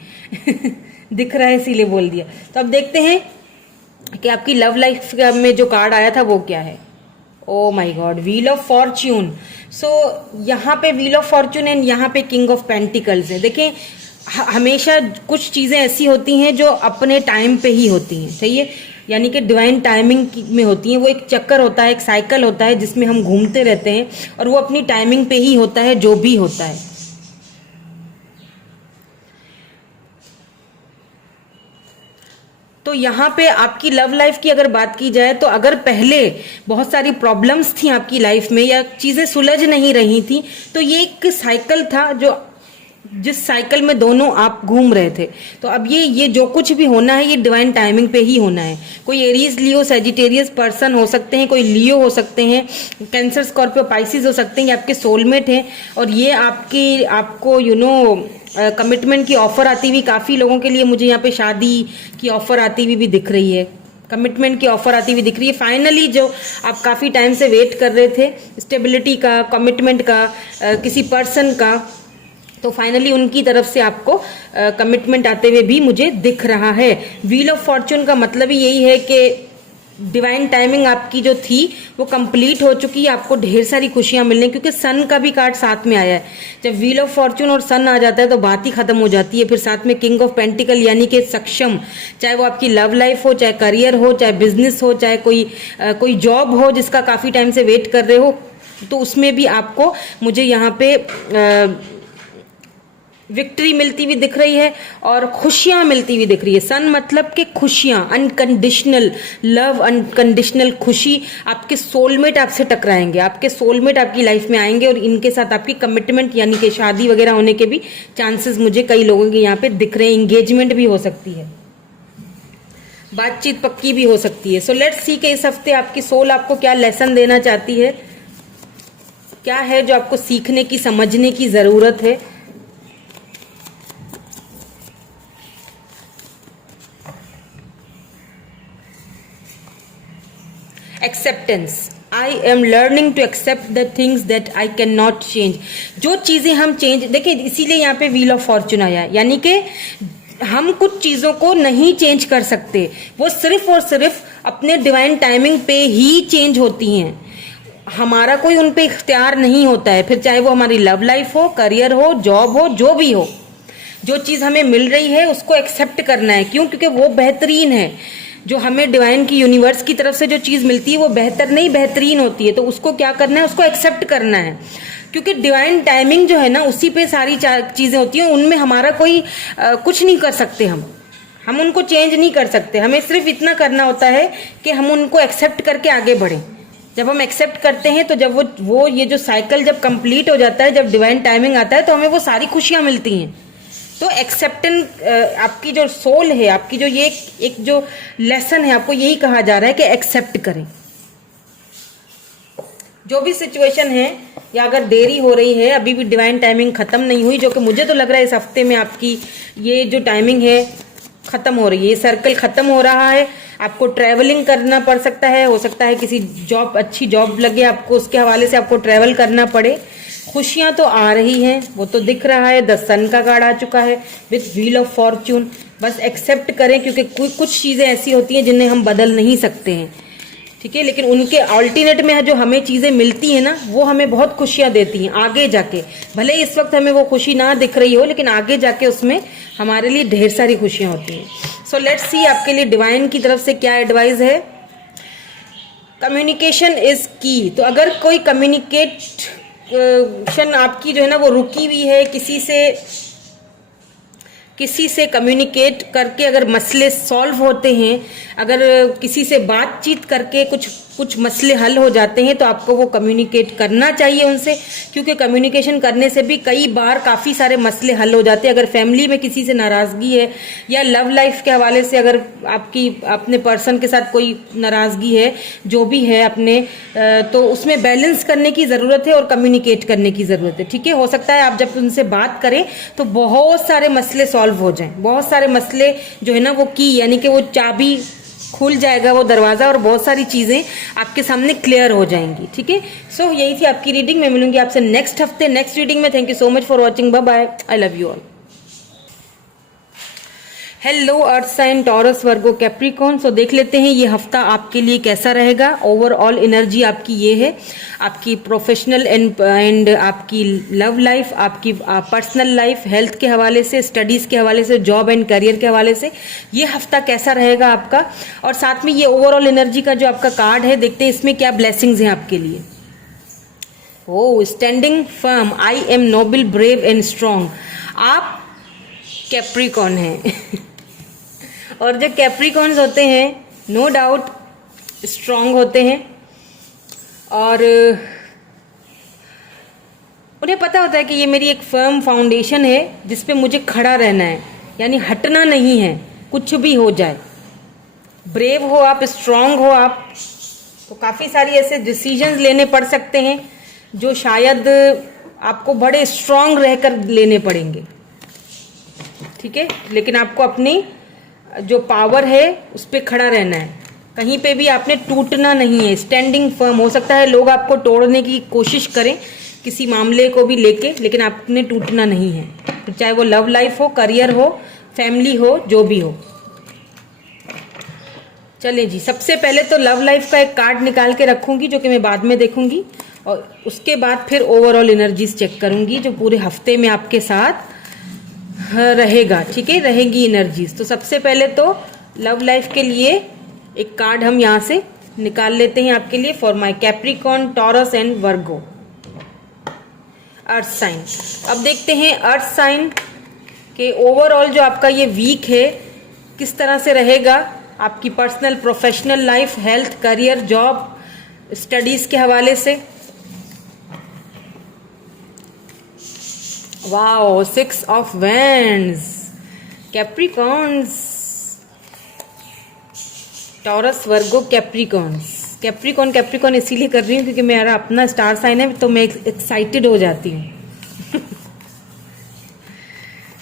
दिख रहा है, इसीलिए बोल दिया। तो अब देखते हैं कि आपकी लव लाइफ में जो कार्ड आया था वो क्या है। ओ my God, wheel of Fortune. सो यहाँ पे व्हील ऑफ फॉर्च्यून एंड यहाँ पे किंग ऑफ पेंटिकल्स है। देखें, हमेशा कुछ चीज़ें ऐसी होती हैं जो अपने टाइम पे ही होती हैं, सही है, यानी कि डिवाइन टाइमिंग में होती हैं। वो एक चक्कर होता है, एक साइकिल होता है जिसमें हम घूमते रहते हैं, और वो अपनी टाइमिंग पे ही होता है जो भी होता है। तो यहाँ पे आपकी लव लाइफ की अगर बात की जाए, तो अगर पहले बहुत सारी प्रॉब्लम्स थी आपकी लाइफ में, या चीज़ें सुलझ नहीं रही थी, तो ये एक साइकिल था जिस साइकिल में दोनों आप घूम रहे थे। तो अब ये जो कुछ भी होना है, ये डिवाइन टाइमिंग पे ही होना है। कोई एरीज, लियो, सेजिटेरियस पर्सन हो सकते हैं, कोई लियो हो सकते हैं, कैंसर, स्कॉर्पियो, पाइसिस हो सकते हैं, ये आपके सोलमेट हैं, और ये आपको कमिटमेंट की ऑफर आती हुई काफ़ी लोगों के लिए, मुझे यहाँ पे शादी की ऑफर आती हुई भी दिख रही है, कमिटमेंट की ऑफर आती हुई दिख रही है। फाइनली जो आप काफ़ी टाइम से वेट कर रहे थे, स्टेबिलिटी का, कमिटमेंट का, किसी पर्सन का, तो फाइनली उनकी तरफ से आपको कमिटमेंट आते हुए भी मुझे दिख रहा है। व्हील ऑफ फॉर्च्यून का मतलब ही यही है कि डिवाइन टाइमिंग आपकी जो थी वो कंप्लीट हो चुकी है, आपको ढेर सारी खुशियां मिलने, क्योंकि सन का भी कार्ड साथ में आया है। जब व्हील ऑफ फॉर्च्यून और सन आ जाता है तो बात ही खत्म हो जाती है। फिर साथ में किंग ऑफ पेंटिकल, यानी कि सक्षम, चाहे वो आपकी लव लाइफ हो, चाहे करियर हो, चाहे बिजनेस हो, चाहे कोई जॉब हो जिसका काफ़ी टाइम से वेट कर रहे हो, तो उसमें भी आपको मुझे यहाँ पे विक्ट्री मिलती हुई दिख रही है और खुशियां मिलती हुई दिख रही है। सन मतलब कि खुशियां, अनकंडीशनल लव, अनकंडीशनल खुशी। आपके सोलमेट आपसे टकराएंगे, आपके सोलमेट आपकी लाइफ में आएंगे, और इनके साथ आपकी कमिटमेंट यानी कि शादी वगैरह होने के भी चांसेस मुझे कई लोगों के यहाँ पे दिख रहे हैं। इंगेजमेंट भी हो सकती है, बातचीत पक्की भी हो सकती है। सो लेट्स सी कि इस हफ्ते आपकी सोल आपको क्या लेसन देना चाहती है, क्या है जो आपको सीखने की, समझने की जरूरत है। Acceptance, I am learning to accept the things that I can not change. जो चीजें हम चेंज, देखिए इसीलिए यहाँ पे व्हील ऑफ फॉर्च्यून आया है, यानी कि हम कुछ चीजों को नहीं चेंज कर सकते, वो सिर्फ और सिर्फ अपने डिवाइन टाइमिंग पे ही चेंज होती हैं। हमारा कोई उन पे इख्तियार नहीं होता है, फिर चाहे वो हमारी लव लाइफ हो, करियर हो, जॉब हो, जो भी हो। जो चीज हमें मिल रही है उसको एक्सेप्ट करना है। क्यों? क्योंकि वो बेहतरीन है। जो हमें डिवाइन की, यूनिवर्स की तरफ से जो चीज़ मिलती है वो बेहतर नहीं, बेहतरीन होती है। तो उसको क्या करना है? उसको एक्सेप्ट करना है, क्योंकि डिवाइन टाइमिंग जो है ना, उसी पे सारी चीज़ें होती हैं। उनमें हमारा कोई कुछ नहीं कर सकते, हम उनको चेंज नहीं कर सकते। हमें सिर्फ इतना करना होता है कि हम उनको एक्सेप्ट करके आगे बढ़ें। जब हम एक्सेप्ट करते हैं तो जब वो ये जो साइकिल जब कंप्लीट हो जाता है, जब डिवाइन टाइमिंग आता है, तो हमें वो सारी खुशियाँ मिलती हैं। तो एक्सेप्टेंस, आपकी जो सोल है, आपकी जो ये एक जो लेसन है, आपको यही कहा जा रहा है कि एक्सेप्ट करें। जो भी सिचुएशन है या अगर देरी हो रही है, अभी भी डिवाइन टाइमिंग खत्म नहीं हुई, जो कि मुझे तो लग रहा है इस हफ्ते में आपकी ये जो टाइमिंग है खत्म हो रही है, ये सर्कल खत्म हो रहा है। आपको ट्रैवलिंग करना पड़ सकता है, हो सकता है किसी जॉब, अच्छी जॉब लगे आपको, उसके हवाले से आपको ट्रैवल करना पड़े। खुशियां तो आ रही हैं, वो तो दिख रहा है, द सन का कार्ड आ चुका है विथ व्हील ऑफ फॉर्च्यून। बस एक्सेप्ट करें, क्योंकि कुछ चीजें ऐसी होती हैं जिन्हें हम बदल नहीं सकते हैं, ठीक है, लेकिन उनके अल्टरनेट में जो हमें चीजें मिलती हैं ना, वो हमें बहुत खुशियां देती हैं आगे जाके। भले इस वक्त हमें वो खुशी ना दिख रही हो, लेकिन आगे जाके उसमें हमारे लिए ढेर सारी खुशियां होती हैं। सो लेट्स सी आपके लिए डिवाइन की तरफ से क्या एडवाइस है। कम्युनिकेशन इज की। तो अगर कोई कम्युनिकेशन आपकी जो है ना वो रुकी हुई है, किसी से कम्युनिकेट करके अगर मसले सॉल्व होते हैं, अगर किसी से बातचीत करके कुछ मसले हल हो जाते हैं, तो आपको वो कम्युनिकेट करना चाहिए उनसे, क्योंकि कम्युनिकेशन करने से भी कई बार काफ़ी सारे मसले हल हो जाते हैं। अगर फैमिली में किसी से नाराज़गी है या लव लाइफ के हवाले से अगर अपने पर्सन के साथ कोई नाराज़गी है, जो भी है तो उसमें बैलेंस करने की ज़रूरत है और कम्युनिकेट करने की ज़रूरत है, ठीक है। हो सकता है आप जब उनसे बात करें तो बहुत सारे मसले सॉल्व हो जाएं, बहुत सारे मसले जो है ना वो यानी कि वो चाबी खुल जाएगा, वो दरवाजा, और बहुत सारी चीजें आपके सामने क्लियर हो जाएंगी, ठीक है। सो यही थी आपकी रीडिंग। मैं मिलूंगी आपसे नेक्स्ट हफ्ते नेक्स्ट रीडिंग में। Thank you so much for watching. Bye bye. I love you all. Hello earth sign, Taurus, Virgo, Capricorn. So देख लेते हैं ये हफ्ता आपके लिए कैसा रहेगा। ओवरऑल एनर्जी आपकी ये है, आपकी प्रोफेशनल एंड आपकी लव लाइफ, आपकी पर्सनल लाइफ, हेल्थ के हवाले से, स्टडीज के हवाले से, जॉब एंड करियर के हवाले से ये हफ्ता कैसा रहेगा आपका। और साथ में ये ओवरऑल एनर्जी का जो आपका कार्ड है, देखते हैं इसमें क्या ब्लेसिंग्स हैं आपके लिए। Oh, standing firm, I am noble, brave and strong. आप कैप्रिकॉर्न हैं और जो कैप्रिकॉर्न्स होते हैं नो डाउट स्ट्रॉन्ग होते हैं, और उन्हें पता होता है कि ये मेरी एक फर्म फाउंडेशन है जिस पे मुझे खड़ा रहना है, यानी हटना नहीं है कुछ भी हो जाए। ब्रेव हो आप, स्ट्रॉन्ग हो आप, तो काफ़ी सारी ऐसे डिसीजंस लेने पड़ सकते हैं जो शायद आपको बड़े स्ट्रॉन्ग रहकर लेने पड़ेंगे, ठीक है। लेकिन आपको अपनी जो पावर है उस पर खड़ा रहना है, कहीं पे भी आपने टूटना नहीं है। Standing firm. हो सकता है लोग आपको तोड़ने की कोशिश करें किसी मामले को भी लेके, लेकिन आपने टूटना नहीं है, तो चाहे वो लव लाइफ हो, करियर हो, फैमिली हो, जो भी हो। चलिए जी, सबसे पहले तो लव लाइफ का एक कार्ड निकाल के रखूंगी जो कि मैं बाद में देखूंगी, और उसके बाद फिर ओवरऑल एनर्जीज चेक करूंगी जो पूरे हफ्ते में आपके साथ रहेगा, ठीक है, रहेगी एनर्जीज। तो सबसे पहले तो लव लाइफ के लिए एक कार्ड हम यहाँ से निकाल लेते हैं आपके लिए, for my Capricorn, Taurus and Virgo, earth sign. अब देखते हैं अर्थ साइन के ओवरऑल जो आपका ये वीक है किस तरह से रहेगा, आपकी personal professional life, health, career, job, studies के हवाले से। Wow, 6 of wands, Capricorns, taurus, Virgo, Capricorn इसीलिए कर रही हूँ क्योंकि मेरा अपना स्टार साइन है, तो मैं एक्साइटेड हो जाती हूँ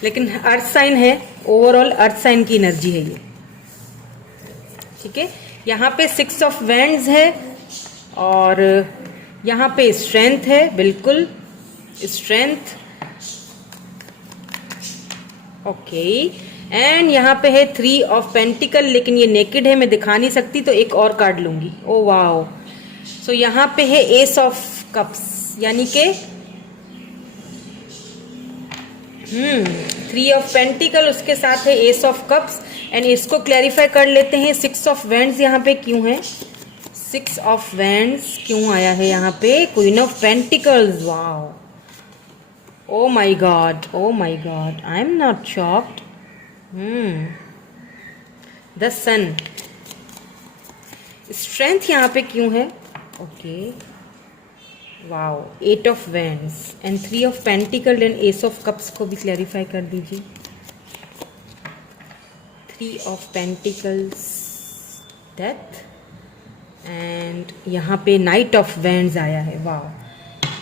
लेकिन अर्थ साइन है, ओवरऑल अर्थ साइन की एनर्जी है ये, ठीक है। यहाँ पे 6 ऑफ वैंड्स है और यहाँ पे स्ट्रेंथ है, बिल्कुल स्ट्रेंथ, ओके। एंड यहाँ पे है 3 ऑफ पेंटिकल, लेकिन ये नेकेड है, मैं दिखा नहीं सकती, तो एक और कार्ड लूंगी। ओ वाओ, सो यहाँ पे है एस ऑफ कप्स, यानी के 3 ऑफ पेंटिकल, उसके साथ है एस ऑफ कप्स। एंड इसको क्लैरिफाई कर लेते हैं, 6 ऑफ वैंड्स यहाँ पे क्यों है, 6 ऑफ वैंड्स क्यों आया है यहाँ पे, queen of pentacles. Wow, oh my god, oh my god, I am not shocked. The sun, strength यहाँ पे क्यों है, okay, wow, 8 of wands and 3 of pentacle and ace of cups को भी क्लैरिफाई कर दीजिए। 3 ऑफ पेंटिकल्स, डेथ एंड यहाँ पे नाइट ऑफ वैंड्स आया है, वाह।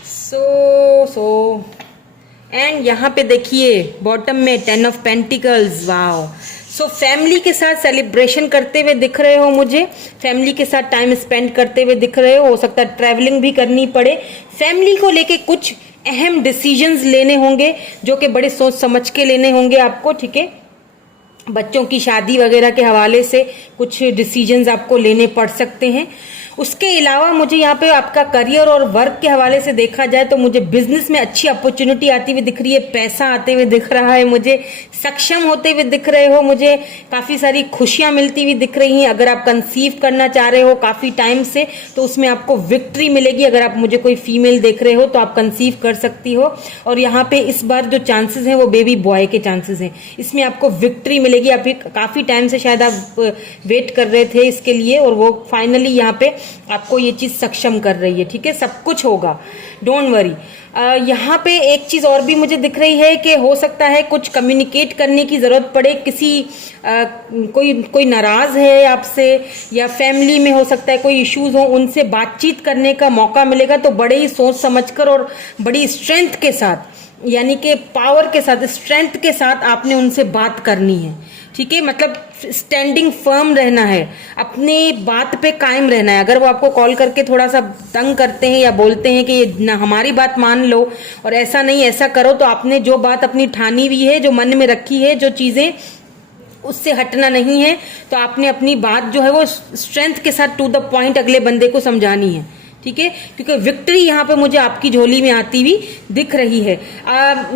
सो एंड यहाँ पे देखिए बॉटम में 10 of pentacles, wow. So family के साथ सेलिब्रेशन करते हुए दिख रहे हो मुझे, फैमिली के साथ टाइम स्पेंड करते हुए दिख रहे हो सकता है ट्रैवलिंग भी करनी पड़े, फैमिली को लेके कुछ अहम डिसीजंस लेने होंगे जो कि बड़े सोच समझ के लेने होंगे आपको, ठीक है। बच्चों की शादी वगैरह के हवाले से कुछ डिसीजंस आपको लेने पड़ सकते हैं। उसके अलावा मुझे यहाँ पे आपका करियर और वर्क के हवाले से देखा जाए तो मुझे बिजनेस में अच्छी अपॉर्चुनिटी आती हुई दिख रही है, पैसा आते हुए दिख रहा है, मुझे सक्षम होते हुए दिख रहे हो, मुझे काफ़ी सारी खुशियाँ मिलती हुई दिख रही हैं। अगर आप कंसीव करना चाह रहे हो काफ़ी टाइम से तो उसमें आपको विक्ट्री मिलेगी। अगर आप मुझे कोई फीमेल देख रहे हो तो आप कंसीव कर सकती हो, और यहाँ पे इस बार जो चांसेस हैं वो बेबी बॉय के चांसेस हैं, इसमें आपको विक्ट्री मिलेगी। आप काफ़ी टाइम से शायद आप वेट कर रहे थे इसके लिए, और वो फाइनली यहाँ पे आपको ये चीज सक्षम कर रही है, ठीक है। सब कुछ होगा, डोंट वरी। यहाँ पे एक चीज और भी मुझे दिख रही है कि हो सकता है कुछ कम्युनिकेट करने की जरूरत पड़े, किसी कोई नाराज है आपसे, या फैमिली में हो सकता है कोई इश्यूज हो, उनसे बातचीत करने का मौका मिलेगा। तो बड़े ही सोच समझकर और बड़ी स्ट्रेंथ के साथ, यानी कि पावर के साथ, स्ट्रेंथ के साथ आपने उनसे बात करनी है, ठीक है। मतलब स्टैंडिंग फर्म रहना है, अपनी बात पे कायम रहना है। अगर वो आपको कॉल करके थोड़ा सा तंग करते हैं या बोलते हैं कि ना हमारी बात मान लो और ऐसा नहीं ऐसा करो, तो आपने जो बात अपनी ठानी हुई है, जो मन में रखी है, जो चीजें, उससे हटना नहीं है। तो आपने अपनी बात जो है वो स्ट्रेंथ के साथ टू द पॉइंट अगले बंदे को समझानी है, ठीक है, क्योंकि विक्ट्री यहाँ पे मुझे आपकी झोली में आती हुई दिख रही है।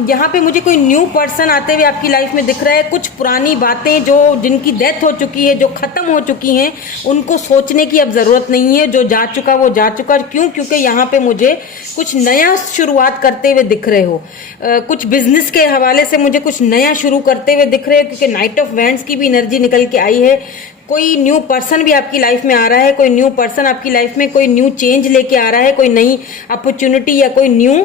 यहाँ पे मुझे कोई न्यू पर्सन आते हुए आपकी लाइफ में दिख रहा है। कुछ पुरानी बातें जो जिनकी डेथ हो चुकी है, जो खत्म हो चुकी हैं, उनको सोचने की अब जरूरत नहीं है। जो जा चुका वो जा चुका। क्यों? क्योंकि यहाँ पे मुझे कुछ नया शुरुआत करते हुए दिख रहे हो। कुछ बिजनेस के हवाले से मुझे कुछ नया शुरू करते हुए दिख रहे हो, क्योंकि नाइट ऑफ वैंड्स की भी एनर्जी निकल के आई है। कोई न्यू पर्सन भी आपकी लाइफ में आ रहा है, कोई न्यू पर्सन आपकी लाइफ में कोई न्यू चेंज लेके आ रहा है, कोई नई अपॉर्चुनिटी या कोई न्यू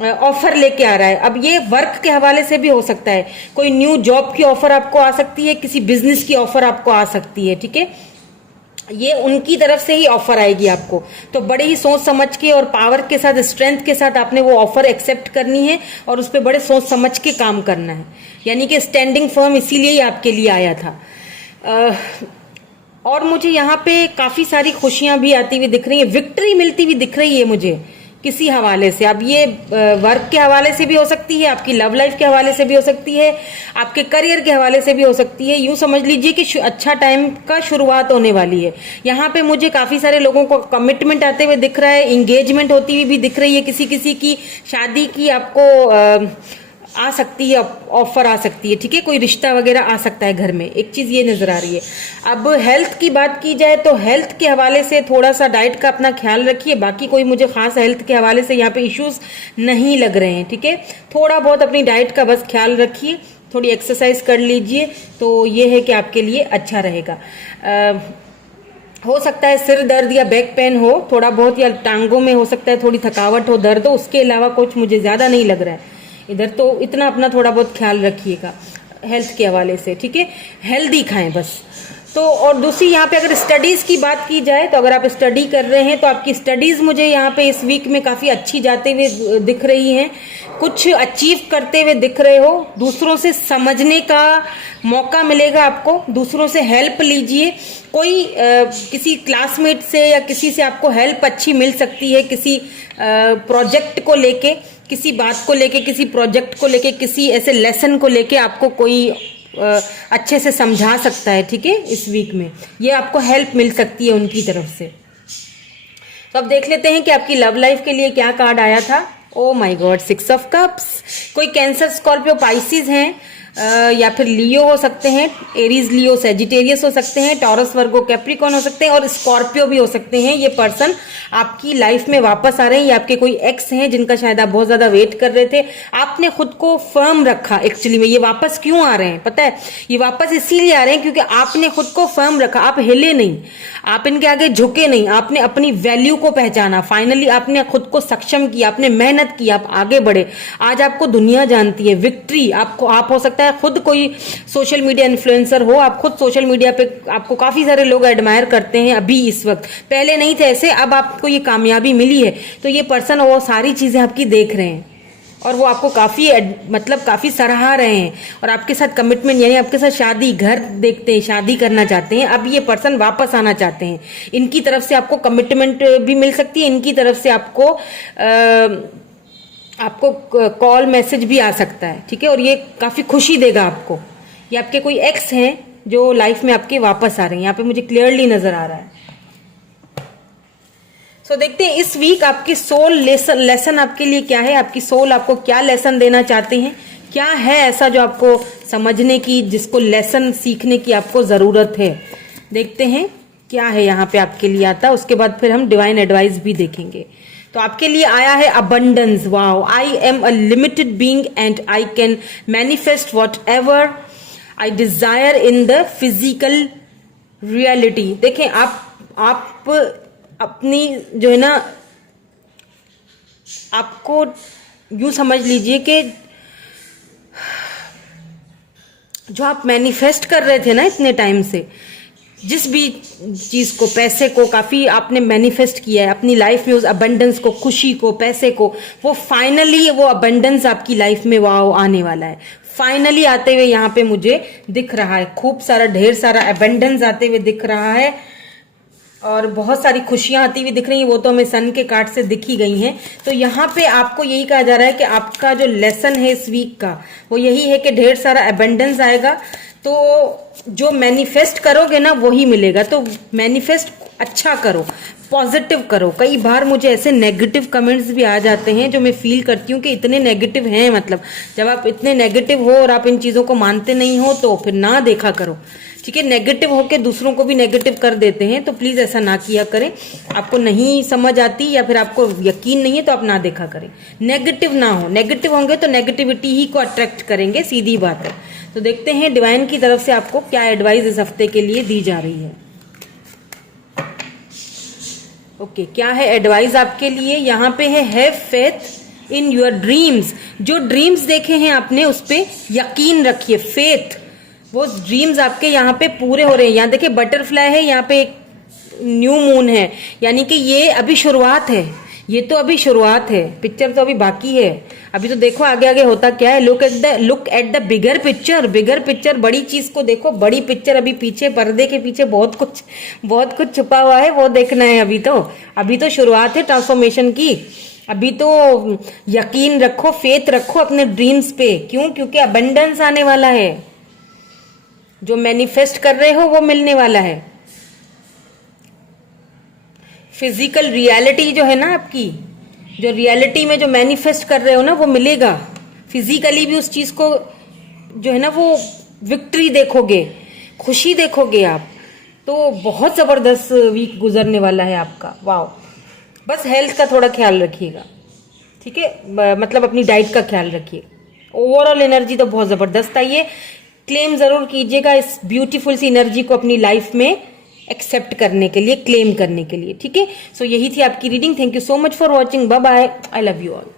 ऑफर लेके आ रहा है। अब ये वर्क के हवाले से भी हो सकता है, कोई न्यू जॉब की ऑफर आपको आ सकती है, किसी बिजनेस की ऑफर आपको आ सकती है, ठीक है। ये उनकी तरफ से ही ऑफर आएगी आपको, तो बड़े ही सोच समझ के और पावर के साथ, स्ट्रेंथ के साथ आपने वो ऑफर एक्सेप्ट करनी है और उस पर बड़े सोच समझ के काम करना है। यानी कि स्टैंडिंग फर्म इसीलिए ही आपके लिए आया था। और मुझे यहाँ पे काफी सारी खुशियां भी आती हुई दिख रही है, विक्ट्री मिलती हुई दिख रही है मुझे किसी हवाले से। अब ये वर्क के हवाले से भी हो सकती है, आपकी लव लाइफ के हवाले से भी हो सकती है, आपके करियर के हवाले से भी हो सकती है। यूं समझ लीजिए कि अच्छा टाइम का शुरुआत होने वाली है। यहाँ पे मुझे काफी सारे लोगों को कमिटमेंट आते हुए दिख रहा है, इंगेजमेंट होती हुई भी दिख रही है, किसी किसी की शादी की आपको आ सकती है, ऑफर आ सकती है, ठीक है। कोई रिश्ता वगैरह आ सकता है घर में, एक चीज ये नजर आ रही है। अब हेल्थ की बात की जाए तो हेल्थ के हवाले से थोड़ा सा डाइट का अपना ख्याल रखिए। बाकी कोई मुझे खास हेल्थ के हवाले से यहाँ पे इश्यूज नहीं लग रहे हैं, ठीक है। थोड़ा बहुत अपनी डाइट का बस ख्याल रखिए, थोड़ी एक्सरसाइज कर लीजिए, तो ये है कि आपके लिए अच्छा रहेगा। हो सकता है सिर दर्द या बैक पेन हो थोड़ा बहुत, या टांगों में हो सकता है थोड़ी थकावट हो, दर्द हो, उसके अलावा कुछ मुझे ज्यादा नहीं लग रहा है इधर। तो इतना अपना थोड़ा बहुत ख्याल रखिएगा हेल्थ के हवाले से, ठीक है। हेल्दी खाएं बस। तो और दूसरी यहाँ पे अगर स्टडीज की बात की जाए तो अगर आप स्टडी कर रहे हैं तो आपकी स्टडीज मुझे यहाँ पे इस वीक में काफी अच्छी जाते हुए दिख रही हैं। कुछ अचीव करते हुए दिख रहे हो, दूसरों से समझने का मौका मिलेगा आपको, दूसरों से हेल्प लीजिए। कोई किसी क्लासमेट से या किसी से आपको हेल्प अच्छी मिल सकती है, किसी प्रोजेक्ट को लेके, किसी बात को लेके, किसी प्रोजेक्ट को लेके, किसी ऐसे लेसन को लेके आपको कोई अच्छे से समझा सकता है, ठीक है। इस वीक में ये आपको हेल्प मिल सकती है उनकी तरफ से। तो अब देख लेते हैं कि आपकी लव लाइफ के लिए क्या कार्ड आया था। Oh my God, 6 of cups. कोई कैंसर, स्कॉर्पियो, पाइसिस हैं, या फिर लियो हो सकते हैं, एरीज, लियो, सेजिटेरियस हो सकते हैं, टॉरस, वर्गो, कैप्रिकॉन हो सकते हैं, और स्कॉर्पियो भी हो सकते हैं। ये पर्सन आपकी लाइफ में वापस आ रहे हैं, या आपके कोई एक्स हैं जिनका शायद आप बहुत ज्यादा वेट कर रहे थे। आपने खुद को फर्म रखा। एक्चुअली में ये वापस क्यों आ रहे हैं पता है? ये वापस इसीलिए आ रहे हैं क्योंकि आपने खुद को फर्म रखा, आप हिले नहीं, आप इनके आगे झुके नहीं, आपने अपनी वैल्यू को पहचाना। फाइनली आपने खुद को सक्षम किया, आपने मेहनत की, आप आगे बढ़े। आज आपको दुनिया जानती है। विक्ट्री आपको, आप हो सकता है या खुद कोई सोशल मीडिया इन्फ्लुएंसर हो, आप खुद सोशल मीडिया पे आपको काफी सारे लोग एडमायर करते हैं अभी इस वक्त, पहले नहीं थे ऐसे, अब आपको ये कामयाबी मिली है तो ये पर्सन वो सारी चीजें आपकी देख रहे हैं और वो आपको काफी मतलब काफी सराहा रहे हैं और आपके साथ कमिटमेंट यानी आपके साथ शादी, घर देखते हैं, शादी करना चाहते हैं। अब ये पर्सन वापस आना चाहते हैं, इनकी तरफ से आपको कमिटमेंट भी मिल सकती है, इनकी तरफ से आपको आपको कॉल मैसेज भी आ सकता है, ठीक है। और ये काफी खुशी देगा आपको। ये आपके कोई एक्स हैं जो लाइफ में आपके वापस आ रहे हैं, यहाँ पे मुझे क्लियरली नजर आ रहा है। सो देखते हैं इस वीक आपकी सोल लेसन आपके लिए क्या है, आपकी सोल आपको क्या लेसन देना चाहते हैं, क्या है ऐसा जो आपको समझने की, जिसको लेसन सीखने की आपको जरूरत है। देखते हैं क्या है यहाँ पे आपके लिए आता, उसके बाद फिर हम डिवाइन एडवाइस भी देखेंगे। तो आपके लिए आया है abundance. Wow, I am a limited being and I can manifest what ever I Dzire in the physical reality. देखें आप अपनी जो है ना, आपको यूं समझ लीजिए कि जो आप मैनिफेस्ट कर रहे थे ना इतने टाइम से, जिस भी चीज को, पैसे को काफी आपने मैनिफेस्ट किया है अपनी लाइफ में, उस अबंडेंस को, खुशी को, पैसे को, वो फाइनली वो अबंडेंस आपकी लाइफ में वाओ आने वाला है। फाइनली आते हुए यहाँ पे मुझे दिख रहा है, खूब सारा ढेर सारा अबंडेंस आते हुए दिख रहा है और बहुत सारी खुशियां आती हुई दिख रही हैं। वो तो हमें सन के कार्ड से दिख ही गई हैं। तो यहाँ पे आपको यही कहा जा रहा है कि आपका जो लेसन है इस वीक का वो यही है कि ढेर सारा अबंडेंस आएगा, तो जो मैनिफेस्ट करोगे ना वही मिलेगा। तो मैनिफेस्ट अच्छा करो, पॉजिटिव करो। कई बार मुझे ऐसे नेगेटिव कमेंट्स भी आ जाते हैं जो मैं फील करती हूँ कि इतने नेगेटिव हैं, मतलब जब आप इतने नेगेटिव हो और आप इन चीज़ों को मानते नहीं हो तो फिर ना देखा करो, ठीक है। नेगेटिव होके दूसरों को भी नेगेटिव कर देते हैं, तो प्लीज़ ऐसा ना किया करें। आपको नहीं समझ आती या फिर आपको यकीन नहीं है तो आप ना देखा करें, नेगेटिव ना हो। नेगेटिव होंगे तो नेगेटिविटी ही को अट्रैक्ट करेंगे, सीधी बात है। तो देखते हैं डिवाइन की तरफ से आपको क्या एडवाइस इस हफ्ते के लिए दी जा रही है। ओके, क्या है एडवाइस आपके लिए? यहाँ पे है have faith in your dreams. जो ड्रीम्स देखे हैं आपने उस पे यकीन रखिए, फेथ, वो ड्रीम्स आपके यहाँ पे पूरे हो रहे हैं। यहाँ देखिए बटरफ्लाई है, यहाँ पे एक न्यू मून है, यानी कि ये अभी शुरुआत है, ये तो अभी शुरुआत है, पिक्चर तो अभी बाकी है। अभी तो देखो आगे आगे होता क्या है। Look at the bigger picture, bigger picture, बड़ी चीज को देखो, बड़ी पिक्चर अभी पीछे, पर्दे के पीछे बहुत कुछ छुपा हुआ है, वो देखना है। अभी तो शुरुआत है ट्रांसफॉर्मेशन की। अभी तो यकीन रखो, फेथ रखो अपने ड्रीम्स पे। क्यों? क्योंकि अबंडेंस आने वाला है, जो मैनिफेस्ट कर रहे हो वो मिलने वाला है। फिजिकल रियलिटी जो है ना आपकी, जो रियलिटी में जो मैनिफेस्ट कर रहे हो ना वो मिलेगा। फिजिकली भी उस चीज को जो है ना वो विक्ट्री देखोगे, खुशी देखोगे आप। तो बहुत जबरदस्त वीक गुजरने वाला है आपका। वाओ, बस हेल्थ का थोड़ा ख्याल रखिएगा, ठीक है, मतलब अपनी डाइट का ख्याल रखिए। ओवरऑल एनर्जी तो बहुत जबरदस्त आई है। क्लेम जरूर कीजिएगा इस ब्यूटीफुल सी एनर्जी को अपनी लाइफ में एक्सेप्ट करने के लिए, क्लेम करने के लिए, ठीक है। सो यही थी आपकी reading. Thank you so much for watching. Bye bye, I love you all.